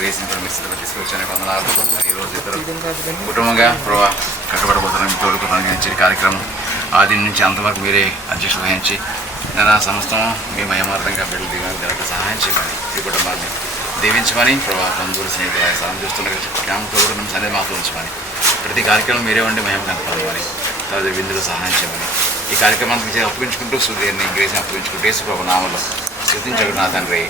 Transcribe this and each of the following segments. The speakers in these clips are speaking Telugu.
గ్రేస్ని కూడా మీ స్థితిలో తీసుకొచ్చాను వందనాలు. ఈరోజు ఇద్దరు కుటుంబంగా ప్రభావ కట్టుబడబోతున్నాను. తోడుకున్నాను కార్యక్రమం ఆది నుంచి అంతవరకు మీరే అధ్యక్షత వహించి నేను సమస్తం మీ మయమార్థంగా బిడ్డలు దిగడానికి సహాయం చేయమని ఈ కుటుంబాన్ని దీవించమని ప్రభావ బంధువులు స్నేహితులు సహాయం చూస్తున్న క్యాంప్ తోడుకున్న సన్నిధి మాతో ఉంచమని ప్రతి కార్యక్రమం మీరే ఉండి మహిమ కనపడమని తర్వాత విందులు సహాయం చేయమని ఈ కార్యక్రమానికి విజయం అప్పగించుకుంటూ సూర్యుని గ్రేస్ని అప్పగించుకుంటూ యేసు ప్రభు నామములో స్తుతించడు నా తండ్రి.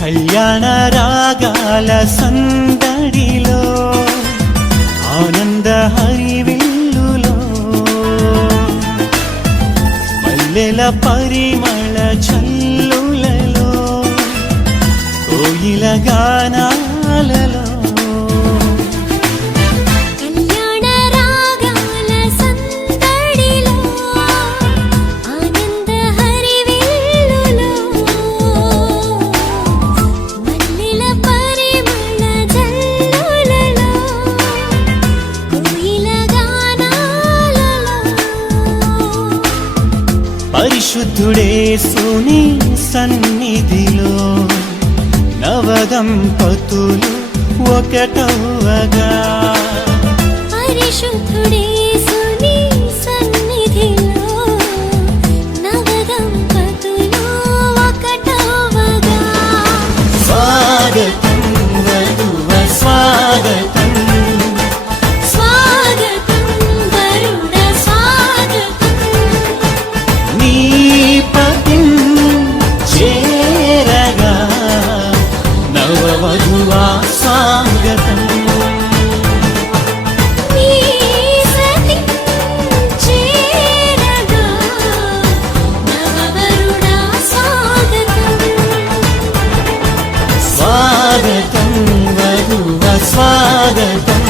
కళ్యాణ రాగాల సందడిలో ఆనంద హరివిల్లులో మల్లెల పరిమళ చల్లులలో కోయిల గానాలలో పరిశుద్ధుడేసుని సన్నిధిలో నవదంపతులు ఒకటవగా పరిశుద్ధుడేసుని సన్నిధిలో నవదంపతులు ఒకటవగా స్వాగతం వధువ స్వాగతం వధువా స్వాగతం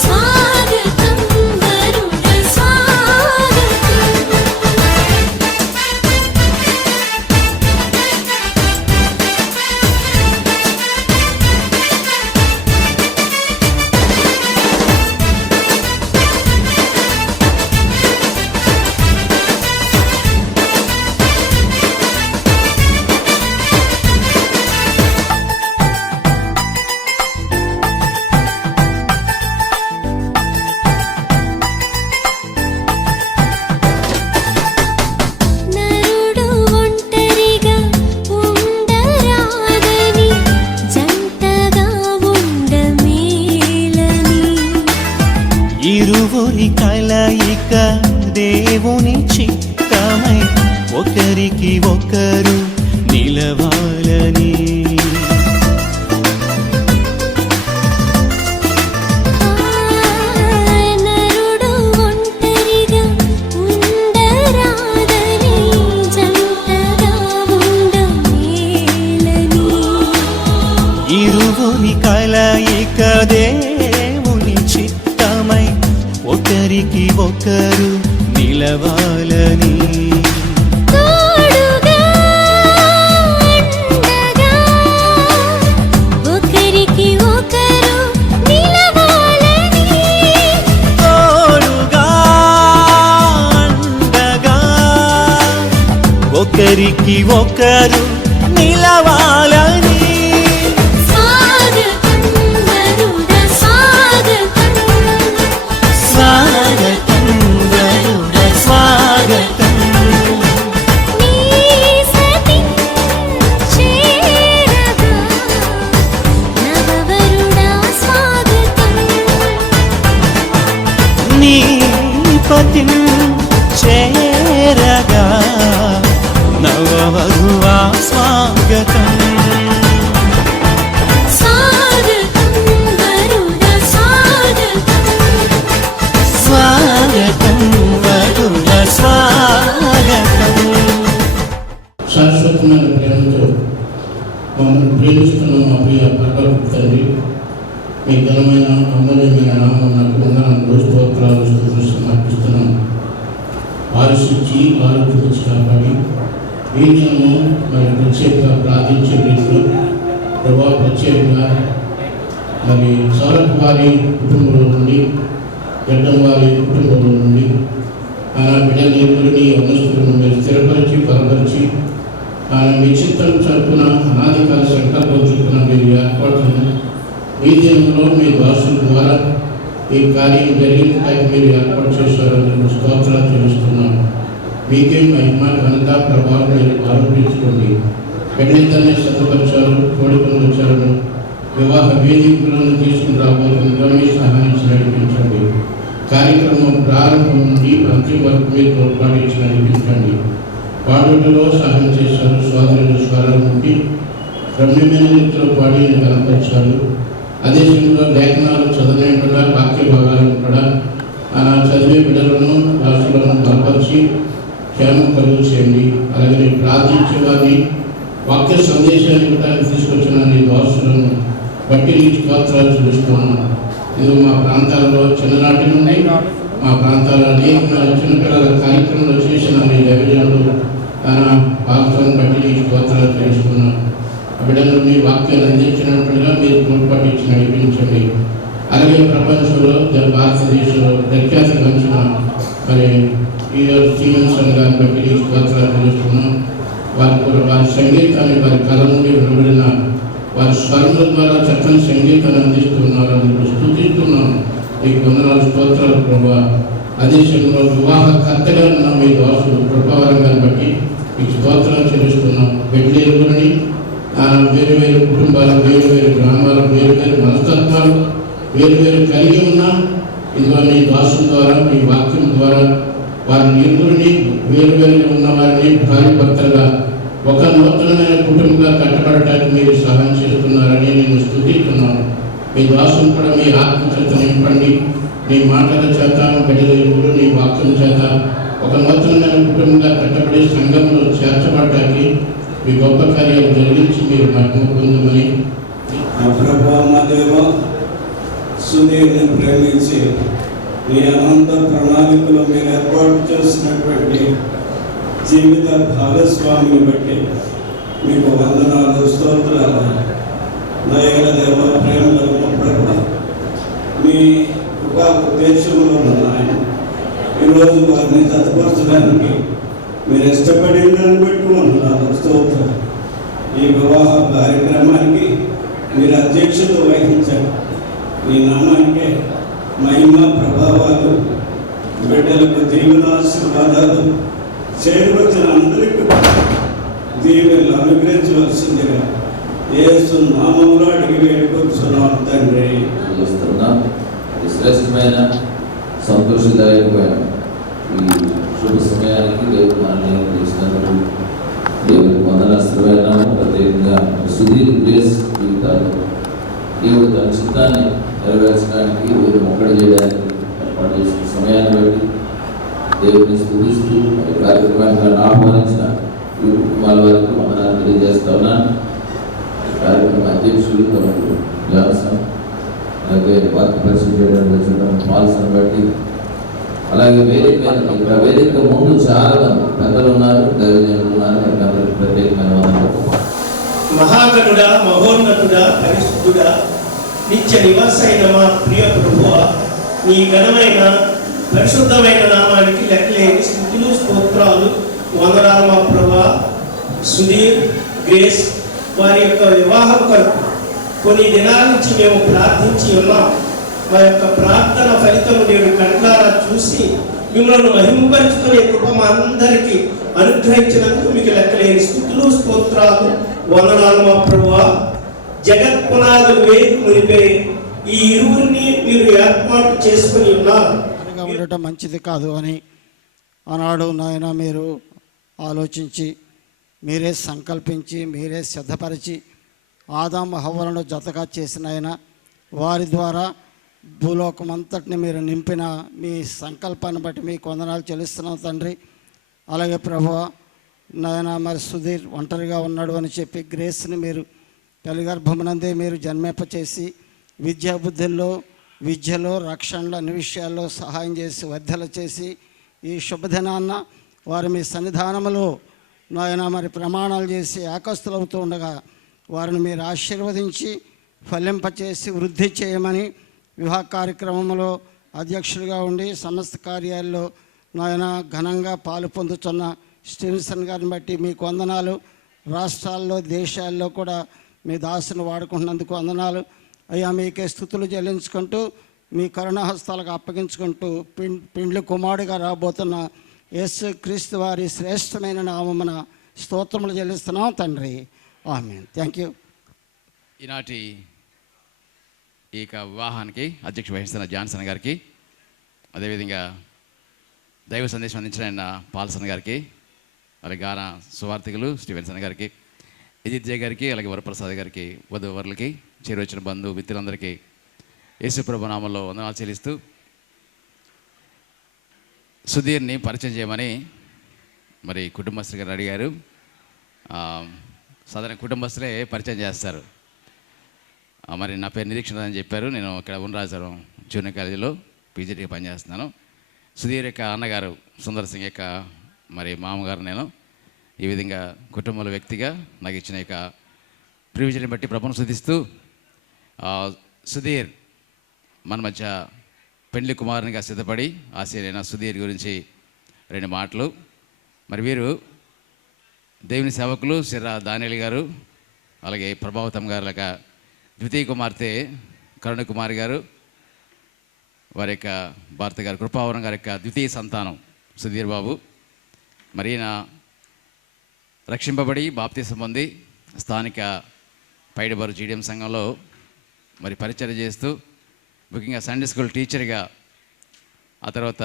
స్వాగతం వధువా స్వాగతం ఇరువురి కలయిక దేవుని చిత్తమై ఒకరికి ఒకరు నిలవాలని నరుడు ఒంటరిగా ఉండరాదని జంటగా ఉండమేలని ఇరువురి కలయిక దేవుని చిత్తమై ఒకరికి ఒకరు నిలవాలని తోడుగా ఉండగా ఒకరికి ఒకరు నిలవాలని తోడుగా ఉండగా ఒకరికి ఒకరు నిలవాలని పతిం చేరగా నవవధువా స్వాగతం స్వాగతం వరుణ స్వాగతం ప్రేమతో మమ్మల్ని ప్రేమిస్తున్న మా ప్రియ పరలోకపు తండ్రి, మీ ఘనమైన అమూల్యమైన నామం నాకు వందనాలు స్తోత్రాలు స్తుతులు సమర్పిస్తున్నాం. ఆలోచించి ఆరోగ్యించి కాపాడి ఈ దినము మరి ప్రత్యేకంగా ప్రార్థించే రీతిలో ప్రభావ ప్రత్యేకంగా మరి సారపు వారి కుటుంబంలో నుండి, గడ్డం వారి కుటుంబంలో నుండి ఆయన బిడ్డలని అవసరాలను మీరు స్థిరపరిచి బలపరిచి ఆయన మీ చిత్తం చదువుకున్న అనాది కాల సంకల్పం చొప్పున మీరు ఏర్పాటును ఈ దినంలో మీ దాసుల ద్వారా ఈ కార్యం జరిగినట్టు మీరు ఏర్పాటు చేశారని స్తోత్రాలు తెలుస్తున్నాను. మీకే మహిమ ఘనత ప్రభావం మీరు ఆరోపించుకోండి. బిడ్డలిద్దరినీ సిద్ధపరిచారు, తోడుకొని వచ్చారు. వివాహ వేదికలను తీసుకుని రాబోతుందిగా మీ సహాయించి నడిపించండి. కార్యక్రమం ప్రారంభం నుండి అంతిమ వరకు మీరు తోడ్పాటించి నడిపించండి. పాడుటలో సహాయం చేశారు. సోదరుల స్వరం నుండి రమ్యమైన రీతిలో పాడి కనపరిచారు. అదే సమయంలో లేఖనాలు చదివినట్టుగా వాక్య భాగాలను కూడా అలా చదివే బిడ్డలను రాష్ట్రాలను బలపరిచి క్షేమం కలుగు చేయండి. అలాగే ప్రార్థించే వారిని వాక్య సందేశాన్ని ఇవ్వడానికి తీసుకొచ్చిన నీ దాసులను బట్టి నీ స్తోత్రాలు చూస్తున్నాను. ఇది మా ప్రాంతాల్లో చిన్ననాటి నుండి మా ప్రాంతాల్లో అనేక చిన్నపిల్లల కార్యక్రమంలో చేసిన నీ దైవజనులు తన వాక్యాన్ని బట్టి నీ స్తోత్రాలు తెలుసుకున్నాం. ఆ బిడ్డలు మీ వాక్యాన్ని అందించినట్టుగా మీరు తోడ్పాటించి నడిపించండి. అలాగే ప్రపంచంలో భారతదేశంలో ప్రఖ్యాతి గంచిన మరి స్టీవెన్సన్ గారిని బట్టి నీ స్తోత్రాలు తెలుసుకున్నాం. వారి సంగీతాన్ని వారి కళ నుండి వెలువడిన వారి స్వరముల ద్వారా చక్కని సంగీతాన్ని అందిస్తున్నారు. అందుకు స్తుతిస్తున్నాం. ఈ వందనాలు స్తోత్రాలు ప్రభా. అదే సమయంలో వివాహకర్తగా ఉన్న మీ దాసులు కృపావరంగాన్ని బట్టి మీకు స్తోత్రాలు చెల్లిస్తున్నాం. బిడ్డలని వేరు వేరు కుటుంబాలు, వేరు వేరు గ్రామాలు, వేరు వేరు మనస్తత్వాలు వేరు వేరు కలిగి ఉన్నా ఇదిగో మీ దాసుల ద్వారా మీ వాక్యం ద్వారా వారి ఇరువురిని వేరు వేరుగా ఉన్న వారిని భార్య భర్తలుగా ఒక నూతనమైన కుటుంబంగా కట్టబడటానికి మీరు సహాయం చేస్తున్నారని నేను స్తుతిస్తున్నాను. మీ దాసును కూడా మీ ఆత్మ చేత నింపండి. మీ మాటల చేత, బిడ్డలు నీ వాక్యం చేత ఒక నూతనమైన కుటుంబంగా కట్టబడి సంఘంలో చేర్చబడటానికి మీ గొప్ప కార్యాలు జరిగించి మీరు మహిమ పొందమని. సుధీర్ని ప్రేమించి మీ అనంత ప్రణాళికలో మీరు ఏర్పాటు చేసినటువంటి జీవిత భాగస్వామిని బట్టి మీకు వందనాలు స్తోత్రాలు. దయగల దేవ, ప్రేమల ప్రభ, మీ కృపా ఉద్దేశంలో ఉన్నాయి. ఈరోజు వారిని జతపరచడానికి మీరు ఇష్టపడిన దాన్ని బట్టి వందనాలు స్తోత్రం. ఈ వివాహ కార్యక్రమానికి మీరు అధ్యక్షత వహించండి. మీ నామానికే మహిమ ప్రభావాలు, బిడ్డలకు దీవెనాశీర్వాదాలు చేరువచ్చిన అందరికీ దీవెనలు అనుగ్రహించవలసిందిగా యేసు నామములో అడిగి వేడుకొచ్చున్నాను తండ్రి. శ్రేష్టమైన సంతోషదాయకమైన ఈ శుభ సమయానికి దేవుడు మనల్ని చేసినందుకు దేవుడికి వందనాస్త్రమైన ప్రత్యేకంగా సుధీర్ గ్రేస్ జీవితాలు దేవుడు తన చిత్తాన్ని నెరవేర్చడానికి వీరు మొక్కడి చేయడానికి ఏర్పాటు చేసిన సమయాన్ని బట్టి దేవుడిని స్తుతిస్తూ కార్యక్రమాన్ని ఆహ్వానించిన ఈ కుటుంబాల వారికి వందనాలు తెలియజేస్తా ఉన్నాను. కార్యక్రమ అధ్యక్షులు తమకు జాన్సన్, అలాగే వాక్య పరిచయం చేయడానికి వచ్చిన పాల్సన్ బట్టి, అలాగే వేదిక ముందు చాలా మంది పెద్దలు ఉన్నారు, దైవజనులు ఉన్నారు. అందరికీ ప్రత్యేకమైన వందనాలు. మహాగణుడా, మహోన్నతుడా, పరిశుద్ధుడా, నిత్య నివాసైన మా ప్రియ ప్రభువా, నీ ఘనమైన పరిశుద్ధమైన నామానికి లెక్కలేని స్థుతులు స్తోత్రాలు వందనాలు. మా ప్రభా, సుధీర్ గ్రేస్ వారి యొక్క వివాహం కొరకు కొన్ని దినాల నుంచి మేము ప్రార్థించి ఉన్నాం. మా యొక్క ప్రార్థన ఫలితం నేడు కళ్ళారా చూసి మిమ్మల్ని మహిమపరుచుకునే కృప మా అందరికీ అనుగ్రహించినందుకు మీకు లెక్కలేని స్థుతులు స్తోత్రాలు వందనాలు. మా ప్రభువా, జగత్ పునాదులు వేది మునిపే ఈ ఇరువురిని మీరు ఏర్పాటు చేసుకుని ఉన్నారు. ఉండటం మంచిది కాదు అని ఆనాడు నాయన మీరు ఆలోచించి, మీరే సంకల్పించి, మీరే సిద్ధపరిచి ఆదాము హవ్వలను జతగా చేసిన ఆయన వారి ద్వారా భూలోకం అంతటిని మీరు నింపిన మీ సంకల్పాన్ని బట్టి మీకు వందనాలు చెల్లిస్తున్నాం తండ్రి. అలాగే ప్రభువా, నాయన మరి సుధీర్ ఒంటరిగా ఉన్నాడు అని చెప్పి గ్రేస్ని మీరు తల్లిగర్భమునందే మీరు జన్మింపచేసి విద్యాబుద్ధుల్లో విద్యలో రక్షణలో అన్ని విషయాల్లో సహాయం చేసి వర్ధల చేసి ఈ శుభదినాన్న వారు మీ సన్నిధానములో నాయన మరి ప్రమాణాలు చేసి ఏకస్తులవుతూ ఉండగా వారిని మీరు ఆశీర్వదించి ఫలింపచేసి వృద్ధి చేయమని వివాహ కార్యక్రమంలో అధ్యక్షుడిగా ఉండి సమస్త కార్యాల్లో నాయన ఘనంగా పాలు పొందుతున్న స్టీవెన్సన్ గారిని బట్టి మీకు వందనాలు. రాష్ట్రాల్లో దేశాల్లో కూడా మీ దాసును వాడుకుంటున్నందుకు వందనాలు అయ్యా. మీకే స్తుతులు చెల్లించుకుంటూ మీ కరుణాహస్తాలకు అప్పగించుకుంటూ పిండ్లి కుమారుడిగా రాబోతున్న యేసు క్రీస్తు వారి శ్రేష్టమైన నామమున స్తోత్రములు చెల్లిస్తున్నాం తండ్రి. ఆమేన్. Thank you. ఈనాటి ఈ వివాహానికి అధ్యక్ష వహిస్తున్న జాన్సన్ గారికి, అదేవిధంగా దైవ సందేశం అందించిన ఆయన పాల్సన్ గారికి, అలాగే గాన సువార్థికులు స్టీవెన్సన్ గారికి, ఎజిత్ జయ్ గారికి, అలాగే వరప్రసాద్ గారికి, వధువరులకి, చేరువచ్చిన బంధు మిత్రులందరికీ యేసుప్రభు నామంలో వందనాలు చెల్లిస్తూ సుధీర్ని పరిచయం చేయమని మరి కుటుంబస్తులు గారు అడిగారు. సాధారణ కుటుంబస్తులే పరిచయం చేస్తారు. మరి నా పేరు నిరీక్షణ అని చెప్పారు. నేను ఇక్కడ ఉన్నరాజవరం జూనియర్ కాలేజీలో పీజీటీగా పనిచేస్తున్నాను. సుధీర్ యొక్క అన్నగారు సుందర్ సింగ్ యొక్క మరి మామగారు నేను. ఈ విధంగా కుటుంబంలో వ్యక్తిగా నాకు ఇచ్చిన యొక్క ప్రివిజన్ని బట్టి ప్రభువును స్తుతిస్తూ సుధీర్ మన మధ్య పెండ్లి కుమారునిగా సిద్ధపడి ఆశీర్వైన సుధీర్ గురించి 2 మాటలు. మరి వీరు దేవుని సేవకులు సిర్రా దానియేలు గారు, అలాగే ప్రభావతం గారు లేక ద్వితీయ కుమార్తె కరుణ కుమారి గారు, వారి యొక్క భారత గారు కృపావరం గారి యొక్క ద్వితీయ సంతానం సుధీర్ బాబు. మరి ఈయన రక్షింపబడి బాప్తీసం పొంది స్థానిక పైడిబరు జీడిఎం సంఘంలో మరి పరిచర్య చేస్తూ ముఖ్యంగా సండే స్కూల్ టీచర్గా, ఆ తర్వాత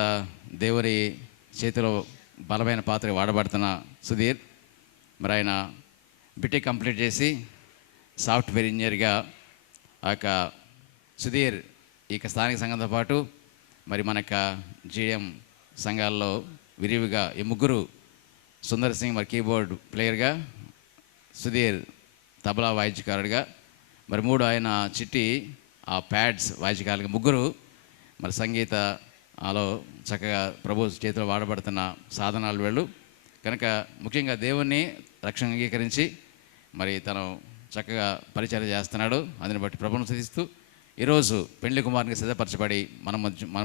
దేవుని చేతిలో బలమైన పాత్ర వాడబడుతున్న సుధీర్ మరి ఆయన బీటెక్ కంప్లీట్ చేసి సాఫ్ట్వేర్ ఇంజనీర్గా ఆ యొక్క సుధీర్ ఈ స్థానిక సంఘంతో పాటు మరి మన యొక్క జీడిఎం సంఘాల్లో విరివిగా ఈ ముగ్గురు, సుందర్ సింగ్ మరి కీబోర్డ్ ప్లేయర్గా, సుధీర్ తబలా వాయిద్యకారుడిగా, మరి 3 ఆయన చిట్టి ఆ ప్యాడ్స్ వాయిద్యకారులుగా, ముగ్గురు మరి సంగీతలో చక్కగా ప్రభు చేతిలో వాడబడుతున్న సాధనాలు వీళ్ళు కనుక ముఖ్యంగా దేవుణ్ణి రక్షణ అంగీకరించి మరి తను చక్కగా పరిచయం చేస్తున్నాడు. అందుని బట్టి ప్రభువును స్తుతిస్తూ ఈరోజు పెండ్లి కుమారునికి సిద్ధపరచబడి మన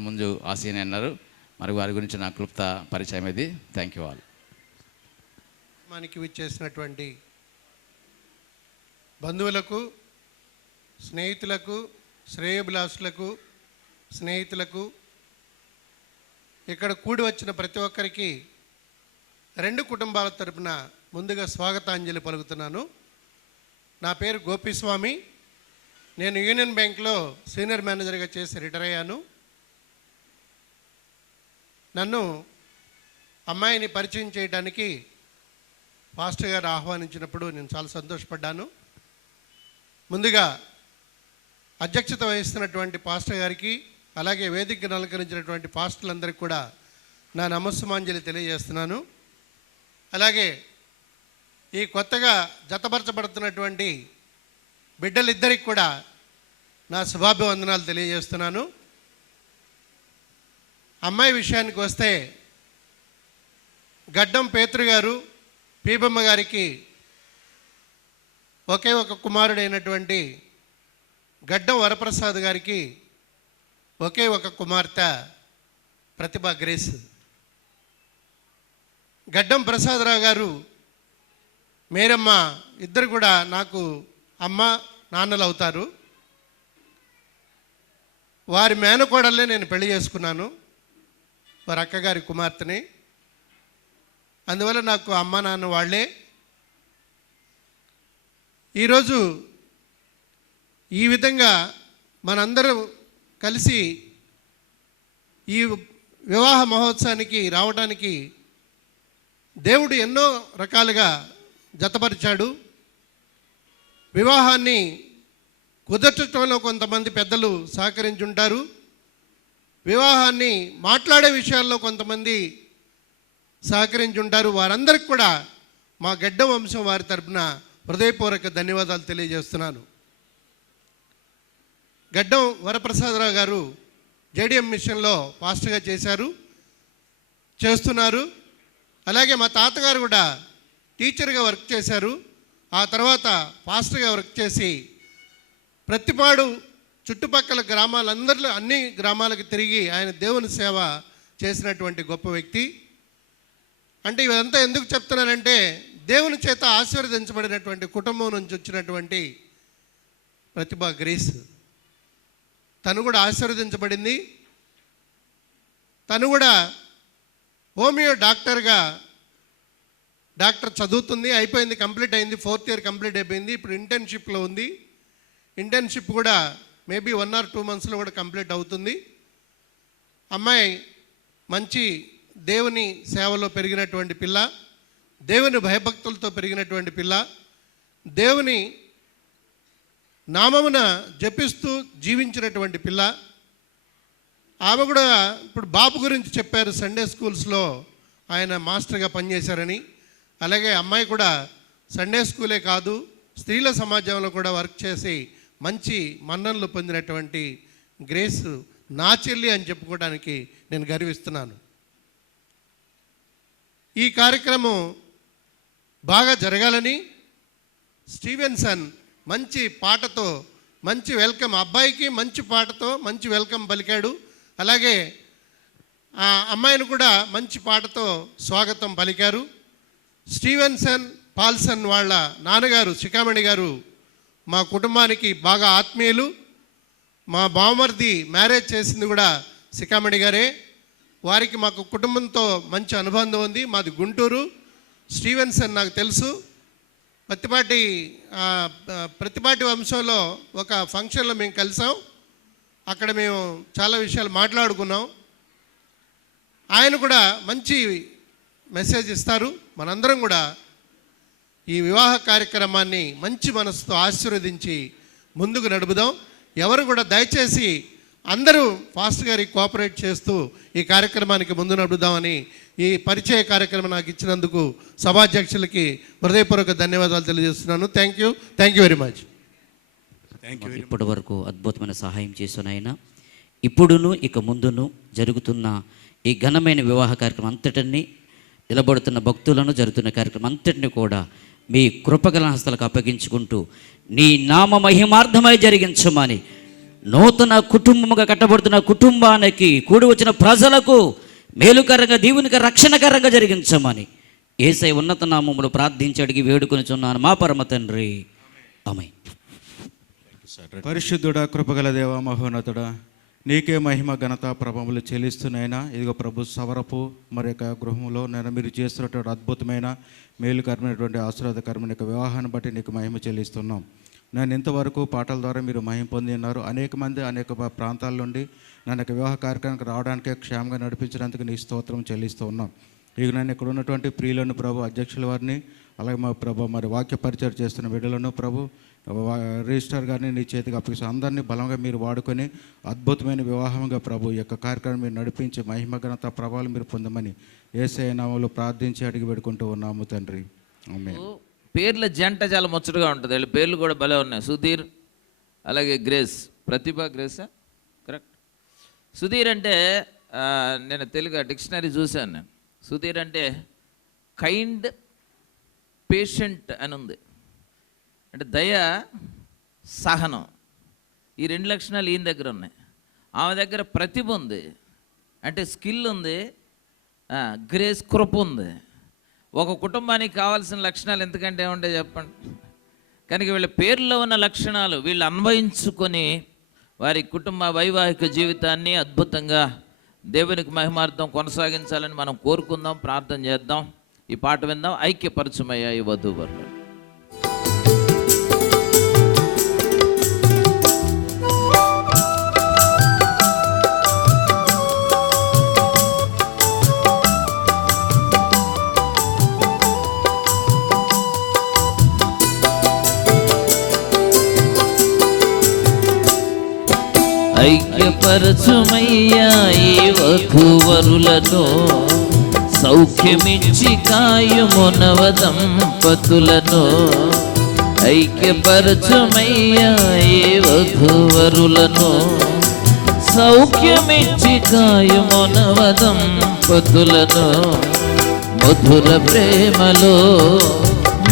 ముందు ఆశీని అన్నారు. మరి వారి గురించి నా క్లుప్త పరిచయం ఇది. Thank you all. మనకి విచ్చేసినటువంటి బంధువులకు, స్నేహితులకు, శ్రేయోభిలాషులకు, స్నేహితులకు, ఇక్కడ కూడి వచ్చిన ప్రతి ఒక్కరికి 2 కుటుంబాల తరపున ముందుగా స్వాగతాంజలి పలుకుతున్నాను. నా పేరు గోపిస్వామి. నేను యూనియన్ బ్యాంక్లో సీనియర్ మేనేజర్గా చేసి రిటైర్ అయ్యాను. నన్ను అమ్మాయిని పరిచయం చేయడానికి పాస్టర్ గారు ఆహ్వానించినప్పుడు నేను చాలా సంతోషపడ్డాను. ముందుగా అధ్యక్షత వహిస్తున్నటువంటి పాస్టర్ గారికి, అలాగే వేదికను అలంకరించినటువంటి పాస్టర్లందరికీ కూడా నా నమస్సుమాంజలి తెలియజేస్తున్నాను. అలాగే ఈ కొత్తగా జతపరచబడుతున్నటువంటి బిడ్డలిద్దరికి కూడా నా శుభాభివందనాలు తెలియజేస్తున్నాను. అమ్మాయి విషయానికి వస్తే గడ్డం పేతురు గారు పీబమ్మ గారికి ఒకే ఒక కుమారుడైనటువంటి గడ్డం వరప్రసాద్ గారికి ఒకే ఒక కుమార్తె ప్రతిభా గ్రేస్. గడ్డం ప్రసాదరావు గారు, మేరమ్మ ఇద్దరు కూడా నాకు అమ్మ నాన్నలు అవుతారు. వారి మేనకోడల్లే నేను పెళ్లి చేసుకున్నాను, వారి అక్కగారి కుమార్తెని. అందువల్ల నాకు అమ్మ నాన్న వాళ్ళే. ఈరోజు ఈ విధంగా మనందరం కలిసి ఈ వివాహ మహోత్సవానికి రావడానికి దేవుడు ఎన్నో రకాలుగా జతపరిచాడు. వివాహాన్ని కుదర్చడంలో కొంతమంది పెద్దలు సహకరించుంటారు. వివాహాన్ని మాట్లాడే విషయాల్లో కొంతమంది సహకరించుంటారు. వారందరికి కూడా మా గడ్డం వంశం వారి తరపున హృదయపూర్వక ధన్యవాదాలు తెలియజేస్తున్నాను. గడ్డం వరప్రసాదరావు గారు జేడిఎం మిషన్లో పాస్టర్గా చేస్తున్నారు. అలాగే మా తాతగారు కూడా టీచర్గా వర్క్ చేశారు. ఆ తర్వాత పాస్టర్గా వర్క్ చేసి ప్రతిపాడు చుట్టుపక్కల గ్రామాలందరిలో అన్ని గ్రామాలకు తిరిగి ఆయన దేవుని సేవ చేసినటువంటి గొప్ప వ్యక్తి. అంటే ఇదంతా ఎందుకు చెప్తున్నానంటే దేవుని చేత ఆశీర్వదించబడినటువంటి కుటుంబం నుంచి వచ్చినటువంటి ప్రతిభ గ్రేస్ తను కూడా ఆశీర్వదించబడింది. తను కూడా హోమియో డాక్టర్ చదువుతుంది, అయిపోయింది, కంప్లీట్ అయింది, 4th ఇయర్ కంప్లీట్ అయిపోయింది. ఇప్పుడు ఇంటర్న్షిప్లో ఉంది. ఇంటర్న్షిప్ కూడా మేబీ 1 or 2 monthsలో కూడా కంప్లీట్ అవుతుంది. అమ్మాయి మంచి దేవుని సేవలో పెరిగినటువంటి పిల్ల, దేవుని భయభక్తులతో పెరిగినటువంటి పిల్ల, దేవుని నామమున జపిస్తూ జీవించినటువంటి పిల్ల. ఆమె కూడా ఇప్పుడు బాబు గురించి చెప్పారు, సండే స్కూల్స్లో ఆయన మాస్టర్గా పనిచేశారని. అలాగే అమ్మాయి కూడా సండే స్కూలే కాదు, స్త్రీల సమాజంలో కూడా వర్క్ చేసి మంచి మన్ననలు పొందినటువంటి గ్రేస్ నా చెల్లి అని చెప్పుకోవడానికి నేను గర్విస్తున్నాను. ఈ కార్యక్రమం బాగా జరగాలని స్టీవెన్సన్ మంచి పాటతో మంచి వెల్కమ్, అబ్బాయికి మంచి పాటతో మంచి వెల్కమ్ పలికాడు. అలాగే ఆ అమ్మాయిని కూడా మంచి పాటతో స్వాగతం పలికారు. స్టీవెన్సన్ పాల్సన్ వాళ్ళ నాన్నగారు శిఖామణి గారు మా కుటుంబానికి బాగా ఆత్మీయులు. మా బావమర్ది మ్యారేజ్ చేసింది కూడా శిఖామణి గారే. వారికి మాకు కుటుంబంతో మంచి అనుబంధం ఉంది. మాది గుంటూరు. స్టీవెన్సన్ నాకు తెలుసు. ప్రతిపాటి వంశంలో ఒక ఫంక్షన్లో మేము కలిసాం. అక్కడ మేము చాలా విషయాలు మాట్లాడుకున్నాం. ఆయన కూడా మంచి మెసేజ్ ఇస్తారు. మనందరం కూడా ఈ వివాహ కార్యక్రమాన్ని మంచి మనసుతో ఆశీర్వదించి ముందుకు నడుపుదాం. ఎవరు కూడా దయచేసి అందరూ ఫాస్ట్ గారికి కోఆపరేట్ చేస్తూ ఈ కార్యక్రమానికి ముందు నడుపుదామని ఈ పరిచయ కార్యక్రమం నాకు ఇచ్చినందుకు సభాధ్యక్షులకి హృదయపూర్వక ధన్యవాదాలు తెలియజేస్తున్నాను. Thank you very much. ఇప్పటి వరకు అద్భుతమైన సహాయం చేసిన ఆయన ఇప్పుడును ఇక ముందును జరుగుతున్న ఈ ఘనమైన వివాహ కార్యక్రమం అంతటిని, నిలబడుతున్న భక్తులను జరుగుతున్న కార్యక్రమం అంతటిని కూడా మీ కృపగల హస్తాలకు అప్పగించుకుంటూ నీ నామ మహిమార్థమై జరిగించమని, నూతన కుటుంబముగా కట్టబడుతున్న కుటుంబానికి కూడి వచ్చిన ప్రజలకు మేలుకరంగా దీవునిక రక్షణకరంగా జరిగించమని యేసయ్య ఉన్నత నామములో ప్రార్థించి అడిగి వేడుకొనిచున్నాను మా పరమ తండ్రి. ఆమేన్. పరిశుద్ధుడా, కృపగల దేవ, మహోన్నతుడా, నీకే మహిమ ఘనత ప్రభావములు చెల్లిస్తున్నాయినా. ఇదిగో ప్రభు సవరపు మరి యొక్క గృహంలో నేను మీరు చేస్తున్నటువంటి అద్భుతమైన మేలుకరమైనటువంటి ఆశీర్వాదకరమైన వివాహాన్ని బట్టి నీకు మహిమ చెల్లిస్తున్నాం. నేను ఇంతవరకు పాటల ద్వారా మీరు మహిమ పొంది ఉన్నారు. అనేక మంది అనేక ప్రాంతాల నుండి నన్ను వివాహ కార్యక్రమానికి రావడానికి క్షేమంగా నడిపించడానికి నీ స్తోత్రం చెల్లిస్తూ ఉన్నాం. ఇక నేను ఇక్కడ ఉన్నటువంటి ప్రియులను ప్రభు, అధ్యక్షుల వారిని, అలాగే మా ప్రభు మరి వాక్య పరిచయం చేస్తున్న బిడ్డలను ప్రభు, రిజిస్టర్ గారిని నీ చేతికి అప్పగిస్తూ అందరినీ బలంగా మీరు వాడుకొని అద్భుతమైన వివాహంగా ప్రభు ఈ యొక్క కార్యక్రమం మీరు నడిపించి మహిమ ఘనత ప్రభావాలు మీరు పొందమని యేసయ్య నామములో ప్రార్థించి అడిగి పెడుకుంటూ ఉన్నాము తండ్రి. ఆమేన్. పేర్ల జంట చాలా ముచ్చటగా ఉంటుంది. వీళ్ళ పేర్లు కూడా భలే ఉన్నాయి. సుధీర్, అలాగే గ్రేస్, ప్రతిభ, గ్రేసా కరెక్ట్. సుధీర్ అంటే నేను తెలుగు డిక్షనరీ చూశాను. నేను సుధీర్ అంటే కైండ్ పేషెంట్ అని ఉంది. అంటే దయ, సహనం, ఈ 2 లక్షణాలు ఈయన దగ్గర ఉన్నాయి. ఆమె దగ్గర ప్రతిభ ఉంది, అంటే స్కిల్ ఉంది, గ్రేస్, కృప ఉంది. ఒక కుటుంబానికి కావాల్సిన లక్షణాలు ఎందుకంటే ఏముంటే చెప్పండి. కనుక వీళ్ళ పేర్లో ఉన్న లక్షణాలు వీళ్ళు అన్వయించుకొని వారి కుటుంబ వైవాహిక జీవితాన్ని అద్భుతంగా దేవునికి మహిమార్థం కొనసాగించాలని మనం కోరుకుందాం, ప్రార్థన చేద్దాం. ఈ పాట విందాం. ఐక్యపరచమయ్యా ఈ వధూవరులు. ఐక్యపరచుమయ్యా ఈ వధూవరులను, సౌఖ్యమిచ్చి కాయుమునవ దంపతులను ఐక్యపరచుమయ్యా ఏ వధూవరులను సౌఖ్యమిచ్చి కాయుమునవ దంపతులను మధుర ప్రేమలో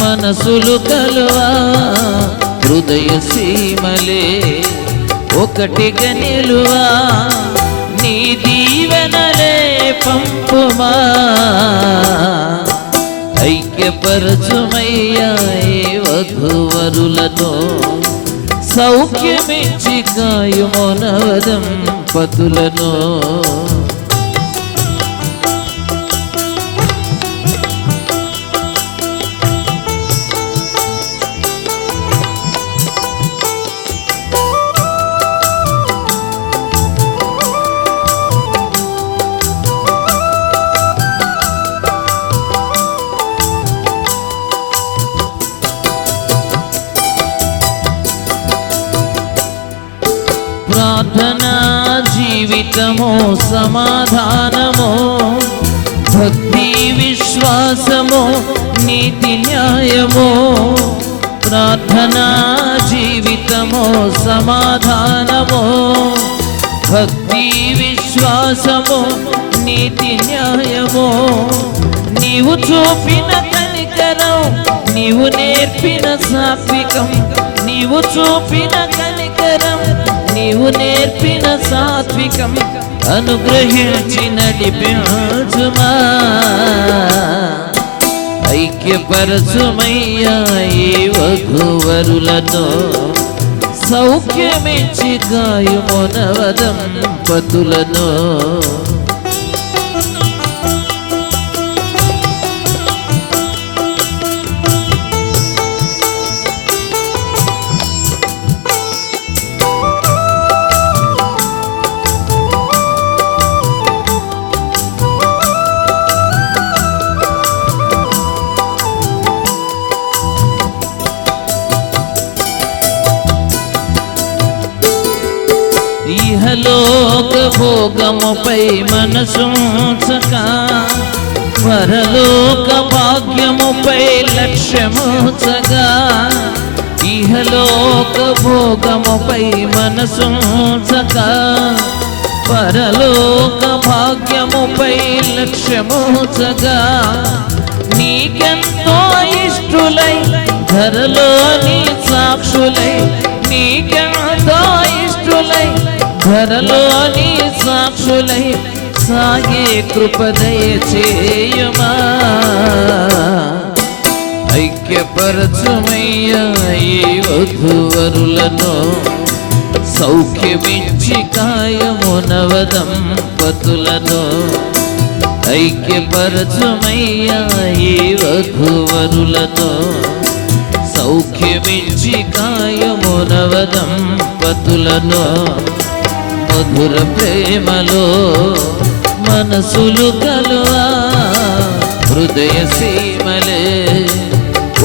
మనసులు కలువా హృదయ సీమలే ఒకటిగా నిలువా నీ దీవెనలే పంపుమా ఐక్యపరచుమయ్యా ఈ వధూవరులను సౌఖ్యమిచ్చి కాయుమునవ దంపతులను ప్రార్థనా జీవితము సమాధానము భక్తి విశ్వాసము నీతి న్యాయము ప్రార్థనా జీవితము సమాధానము భక్తి విశ్వాసము నీతి న్యాయము నీవు చూపిన కనికరం నీవు నేర్పిన సాత్వికం నీవు చూపిన కనికరం నీవు నేర్పిన సాత్వికం అనుగ్రహించి నడిపించుమా ఐక్యపరచుమయ్యా ఈ వధూవరులను సౌఖ్యమిచ్చి కాయుమునవ దంపతులను ఇహలోక భోగముపై మనసుంచక పరలోక భాగ్యముపై లక్ష్యముచగా ఇహలోక భోగముపై మనసుంచక పరలోక భాగ్యముపై లక్ష్యముచగా నీకెంతో ఇష్టులై ధరలోని సాక్షులై నీకెంతో ఇష్టులై ధరలోని సాక్షులై సాగే కృపదయ చేయుమా ఐక్యపరచుమయ్యా ఈ వధూవరులను సౌఖ్యమిచ్చి కాయుమునవ దంపతులను ఐక్యపరచుమయ్యా ఈ వధూవరులను సౌఖ్యమిచ్చి కాయుమునవ దంపతులను మధుర ప్రేమలో మనసులు కలువా హృదయ సీమలే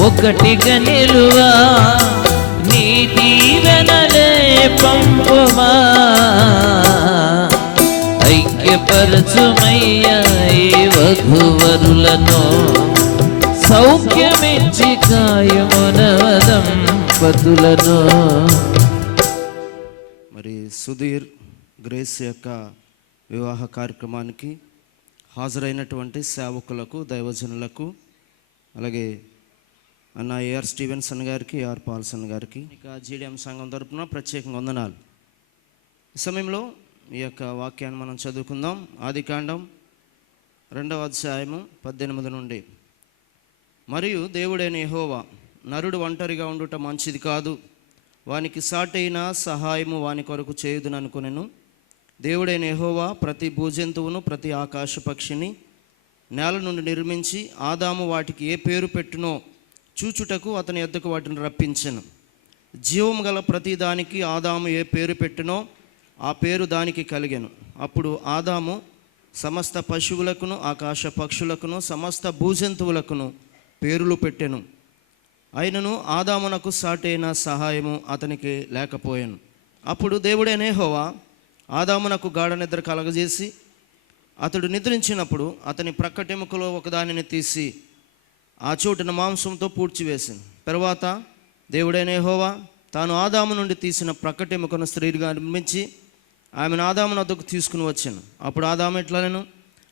ఒకటిగా నిలువా నీ దీవెనలే పంపుమా ఐక్యపరచుమయ్యా ఈ వధూవరులను సౌఖ్యమిచ్చి కాయుమునవ దంపతులను. మరి సుధీర్ గ్రేస్ యొక్క వివాహ కార్యక్రమానికి హాజరైనటువంటి సేవకులకు దైవజనులకు అలాగే అన్న ఏఆర్ స్టీవెన్సన్ గారికి ఏఆర్ పాల్సన్ గారికి ఇంకా జీడిఎం సంఘం తరపున ప్రత్యేకంగా వందనాలు. ఈ సమయంలో ఈ యొక్క వాక్యాన్ని మనం చదువుకుందాం. ఆదికాండం 2వ అధ్యాయము 18 నుండి. మరియు దేవుడైన యెహోవా నరుడు ఒంటరిగా ఉండుట మంచిది కాదు, వానికి సాటైన సహాయము వాని కొరకు చేయుదుననుకొనెను. దేవుడైన యెహోవా ప్రతి భూజంతువును ప్రతి ఆకాశ పక్షిని నేల నుండి నిర్మించి ఆదాము వాటికి ఏ పేరు పెట్టునో చూచుటకు అతని యొద్దకు వాటిని రప్పించెను. జీవము గల ప్రతి దానికి ఆదాము ఏ పేరు పెట్టునో ఆ పేరు దానికి కలిగెను. అప్పుడు ఆదాము సమస్త పశువులకును ఆకాశ పక్షులకును సమస్త భూజంతువులకును పేరులు పెట్టెను. అయినను ఆదామునకు సాటైన సహాయము అతనికి లేకపోయాను. అప్పుడు దేవుడైన యెహోవా ఆదామునకు గాఢ నిద్ర కలగజేసి అతడు నిద్రించినప్పుడు అతని ప్రక్కటెముకలో ఒకదానిని తీసి ఆ చోటున మాంసంతో పూడ్చివేసింది. తర్వాత దేవుడైన యెహోవా తాను ఆదాము నుండి తీసిన ప్రక్కటెముకను స్త్రీగా నిర్మించి ఆమెను ఆదాము వద్దకు తీసుకుని వచ్చాను. అప్పుడు ఆదాము ఎట్లనెను,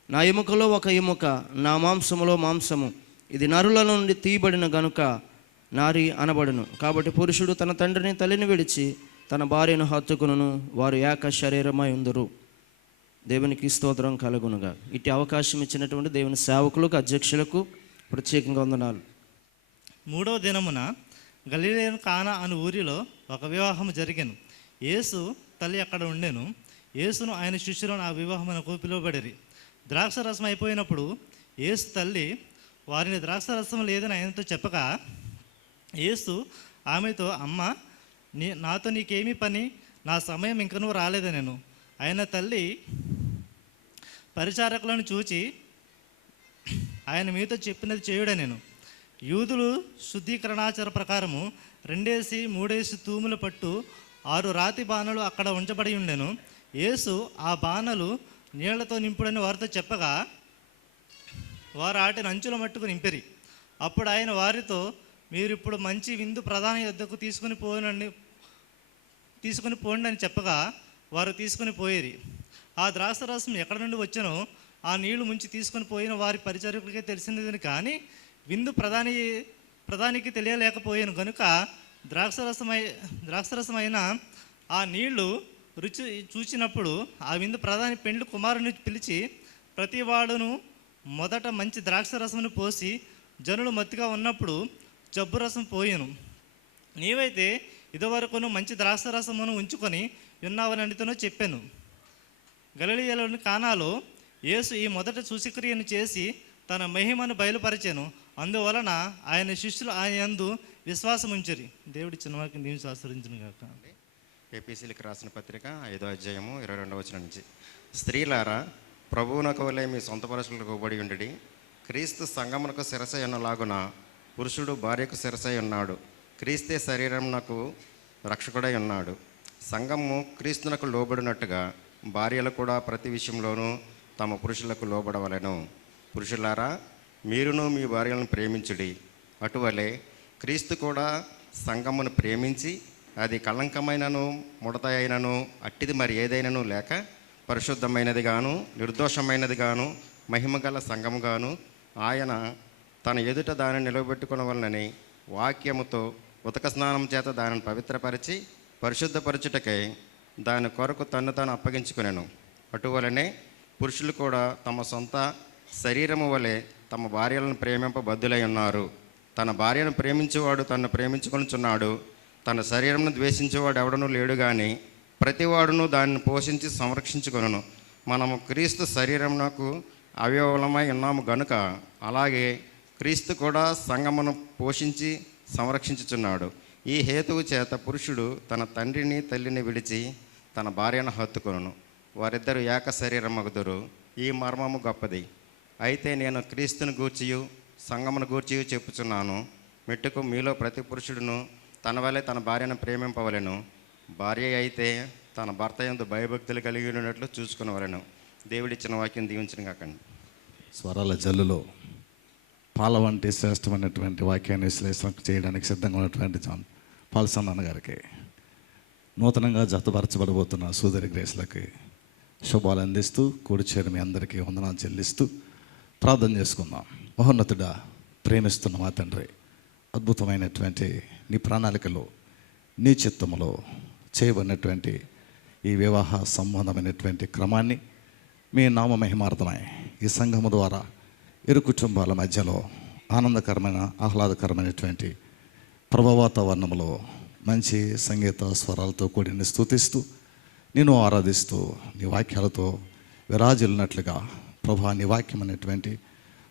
నా ఎముకలో ఒక ఎముక, నా మాంసములో మాంసము, ఇది నరుల నుండి తీయబడిన గనుక నారి అనబడును. కాబట్టి పురుషుడు తన తండ్రిని తల్లిని విడిచి తన భార్యను హత్తుకును, వారు ఏక శరీరమై ఉందరు. దేవునికి స్తోత్రం కలుగునుగా. ఇటు అవకాశం ఇచ్చినటువంటి దేవుని సేవకులకు, అధ్యక్షులకు ప్రత్యేకంగా వందనాలు. 3వ దినమున గలిలయను కానా అను ఊరిలో ఒక వివాహము జరిగాను. యేసు తల్లి అక్కడ ఉండెను. యేసును ఆయన శిష్యులను ఆ వివాహమునకు పిలువబడిరి. ద్రాక్షరసం అయిపోయినప్పుడు యేసు తల్లి వారిని ద్రాక్షరసం లేదని ఆయనతో చెప్పగా, యేసు ఆమెతో, అమ్మ, నాతో నీకేమీ పని, నా సమయం ఇంకనూ రాలేదనెను. ఆయన తల్లి పరిచారకులను చూచి, ఆయన మీతో చెప్పినది చేయుడనెను. యూదులు శుద్ధీకరణాచార ప్రకారము 2-3 తూముల పట్టు 6 రాతి బాణలు అక్కడ ఉంచబడి ఉండెను. యేసు ఆ బాణలు నీళ్లతో నింపుడని వారితో చెప్పగా, వారు వాటిని అంచుల మట్టుకు నింపిరి. అప్పుడు ఆయన వారితో, మీరు ఇప్పుడు మంచి విందు ప్రధాని యొద్దకు తీసుకుని పోండి అని చెప్పగా వారు తీసుకుని పోయిరి. ఆ ద్రాక్షరసం ఎక్కడి నుండి వచ్చానో ఆ నీళ్లు ముంచి తీసుకొని పోయిన వారి పరిచారకులకే తెలిసినదని, కానీ విందు ప్రధానికి తెలియలేకపోయాను గనుక ద్రాక్షరసమైన ఆ నీళ్లు రుచి చూచినప్పుడు ఆ విందు ప్రధాని పెండ్లి కుమారుని పిలిచి, ప్రతి వాడును మొదట మంచి ద్రాక్షరసమును పోసి జనులు మత్తుగా ఉన్నప్పుడు జబ్బు రసం పోయెను. నీవైతే ఇదివరకును మంచి ద్రాక్షరసమును ఉంచుకొని ఉన్నావని అనితోనూ చెప్పాను. గలిలయలోని కానాలో యేసు ఈ మొదట సూచక్రియను చేసి తన మహిమను బయలుపరిచాను. అందువలన ఆయన శిష్యులు ఆయన యందు విశ్వాసం ఉంచిరి. దేవుడి చిన్నవారికి దీన్ని ఆశ్రయించును గాక. ఏపీసీలకు రాసిన పత్రిక 5వ అధ్యాయము 22వ వచనం నుంచి, స్త్రీలారా, ప్రభువునకు వలె మీ సొంత పురుషులకు లోబడి ఉండి, క్రీస్తు సంఘమునకు శిరసై ఉన్నలాగున పురుషుడు భార్యకు శిరసై ఉన్నాడు. క్రీస్తే శరీరమునకు రక్షకుడై ఉన్నాడు. సంఘము క్రీస్తునకు లోబడినట్టుగా భార్యలు కూడా ప్రతి విషయంలోనూ తమ పురుషులకు లోబడవలెను. పురుషులారా, మీరును మీ భార్యలను ప్రేమించుడి. అటువలే క్రీస్తు కూడా సంఘమును ప్రేమించి అది కళంకమైనను ముడత అయినను అట్టిది మరి ఏదైనను లేక పరిశుద్ధమైనది గాను నిర్దోషమైనది గాను మహిమగల సంఘముగాను ఆయన తన ఎదుట దానిని నిలబెట్టుకునవలనని వాక్యముతో ఉతక స్నానం చేత దానిని పవిత్రపరిచి పరిశుద్ధపరచుటకై దాని కొరకు తన్ను తాను అప్పగించుకునేను. అటువలనే పురుషులు కూడా తమ సొంత శరీరము వలె తమ భార్యలను ప్రేమింపబద్ధులై ఉన్నారు. తన భార్యను ప్రేమించేవాడు తనను ప్రేమించుకొనుచున్నాడు. తన శరీరంను ద్వేషించేవాడు ఎవడనూ లేడు, కానీ ప్రతివాడును దానిని పోషించి సంరక్షించుకొనును. మనము క్రీస్తు శరీరమునకు అవయవలమై ఉన్నాము గనుక అలాగే క్రీస్తు కూడా సంఘమును పోషించి సంరక్షించుచున్నాడు. ఈ హేతువు చేత పురుషుడు తన తండ్రిని తల్లిని విడిచి తన భార్యను హత్తుకొనును, వారిద్దరూ ఏక శరీరమగుదురు. ఈ మర్మము గొప్పది. అయితే నేను క్రీస్తుని గూర్చియు సంఘమును గూర్చియు చెప్పుచున్నాను. మెట్టుకు మీలో ప్రతి పురుషుడును తన వలె తన భార్యను ప్రేమింపవలెను. భార్య అయితే తన భర్త యందు భయభక్తులు కలిగి ఉన్నట్లు చూసుకునవలెను. దేవుడిచ్చిన వాక్యం దీవించిన కాకండి. స్వరాల జల్లులో పాల వంటి శ్రేష్టమైనటువంటి వాక్యాన్ని విశ్లేషణ చేయడానికి సిద్ధంగా ఉన్నటువంటి జాన్ పాల్సన్ అన్న గారికి, నూతనంగా జతపరచబడబోతున్న సోదరి గ్రేస్లకి శుభాలు అందిస్తూ కూడి చేరి మీ అందరికీ వందనాలు చెల్లిస్తూ ప్రార్థన చేసుకుందాం. మహోన్నతుడా, ప్రేమిస్తున్న మా తండ్రి, అద్భుతమైనటువంటి నీ ప్రణాళికలో నీ చిత్తములో చేయబడినటువంటి ఈ వివాహ సంబంధమైనటువంటి క్రమాన్ని మీ నామ మహిమార్థమై ఈ సంఘము ద్వారా ఇరు కుటుంబాల మధ్యలో ఆనందకరమైన ఆహ్లాదకరమైనటువంటి ప్రభావాతావరణంలో మంచి సంగీత స్వరాలతో కూడిని స్తుతిస్తూ నేను ఆరాధిస్తూ నీ వాక్యాలతో విరాజిల్లినట్లుగా ప్రభా, నీ వాక్యం అనేటువంటి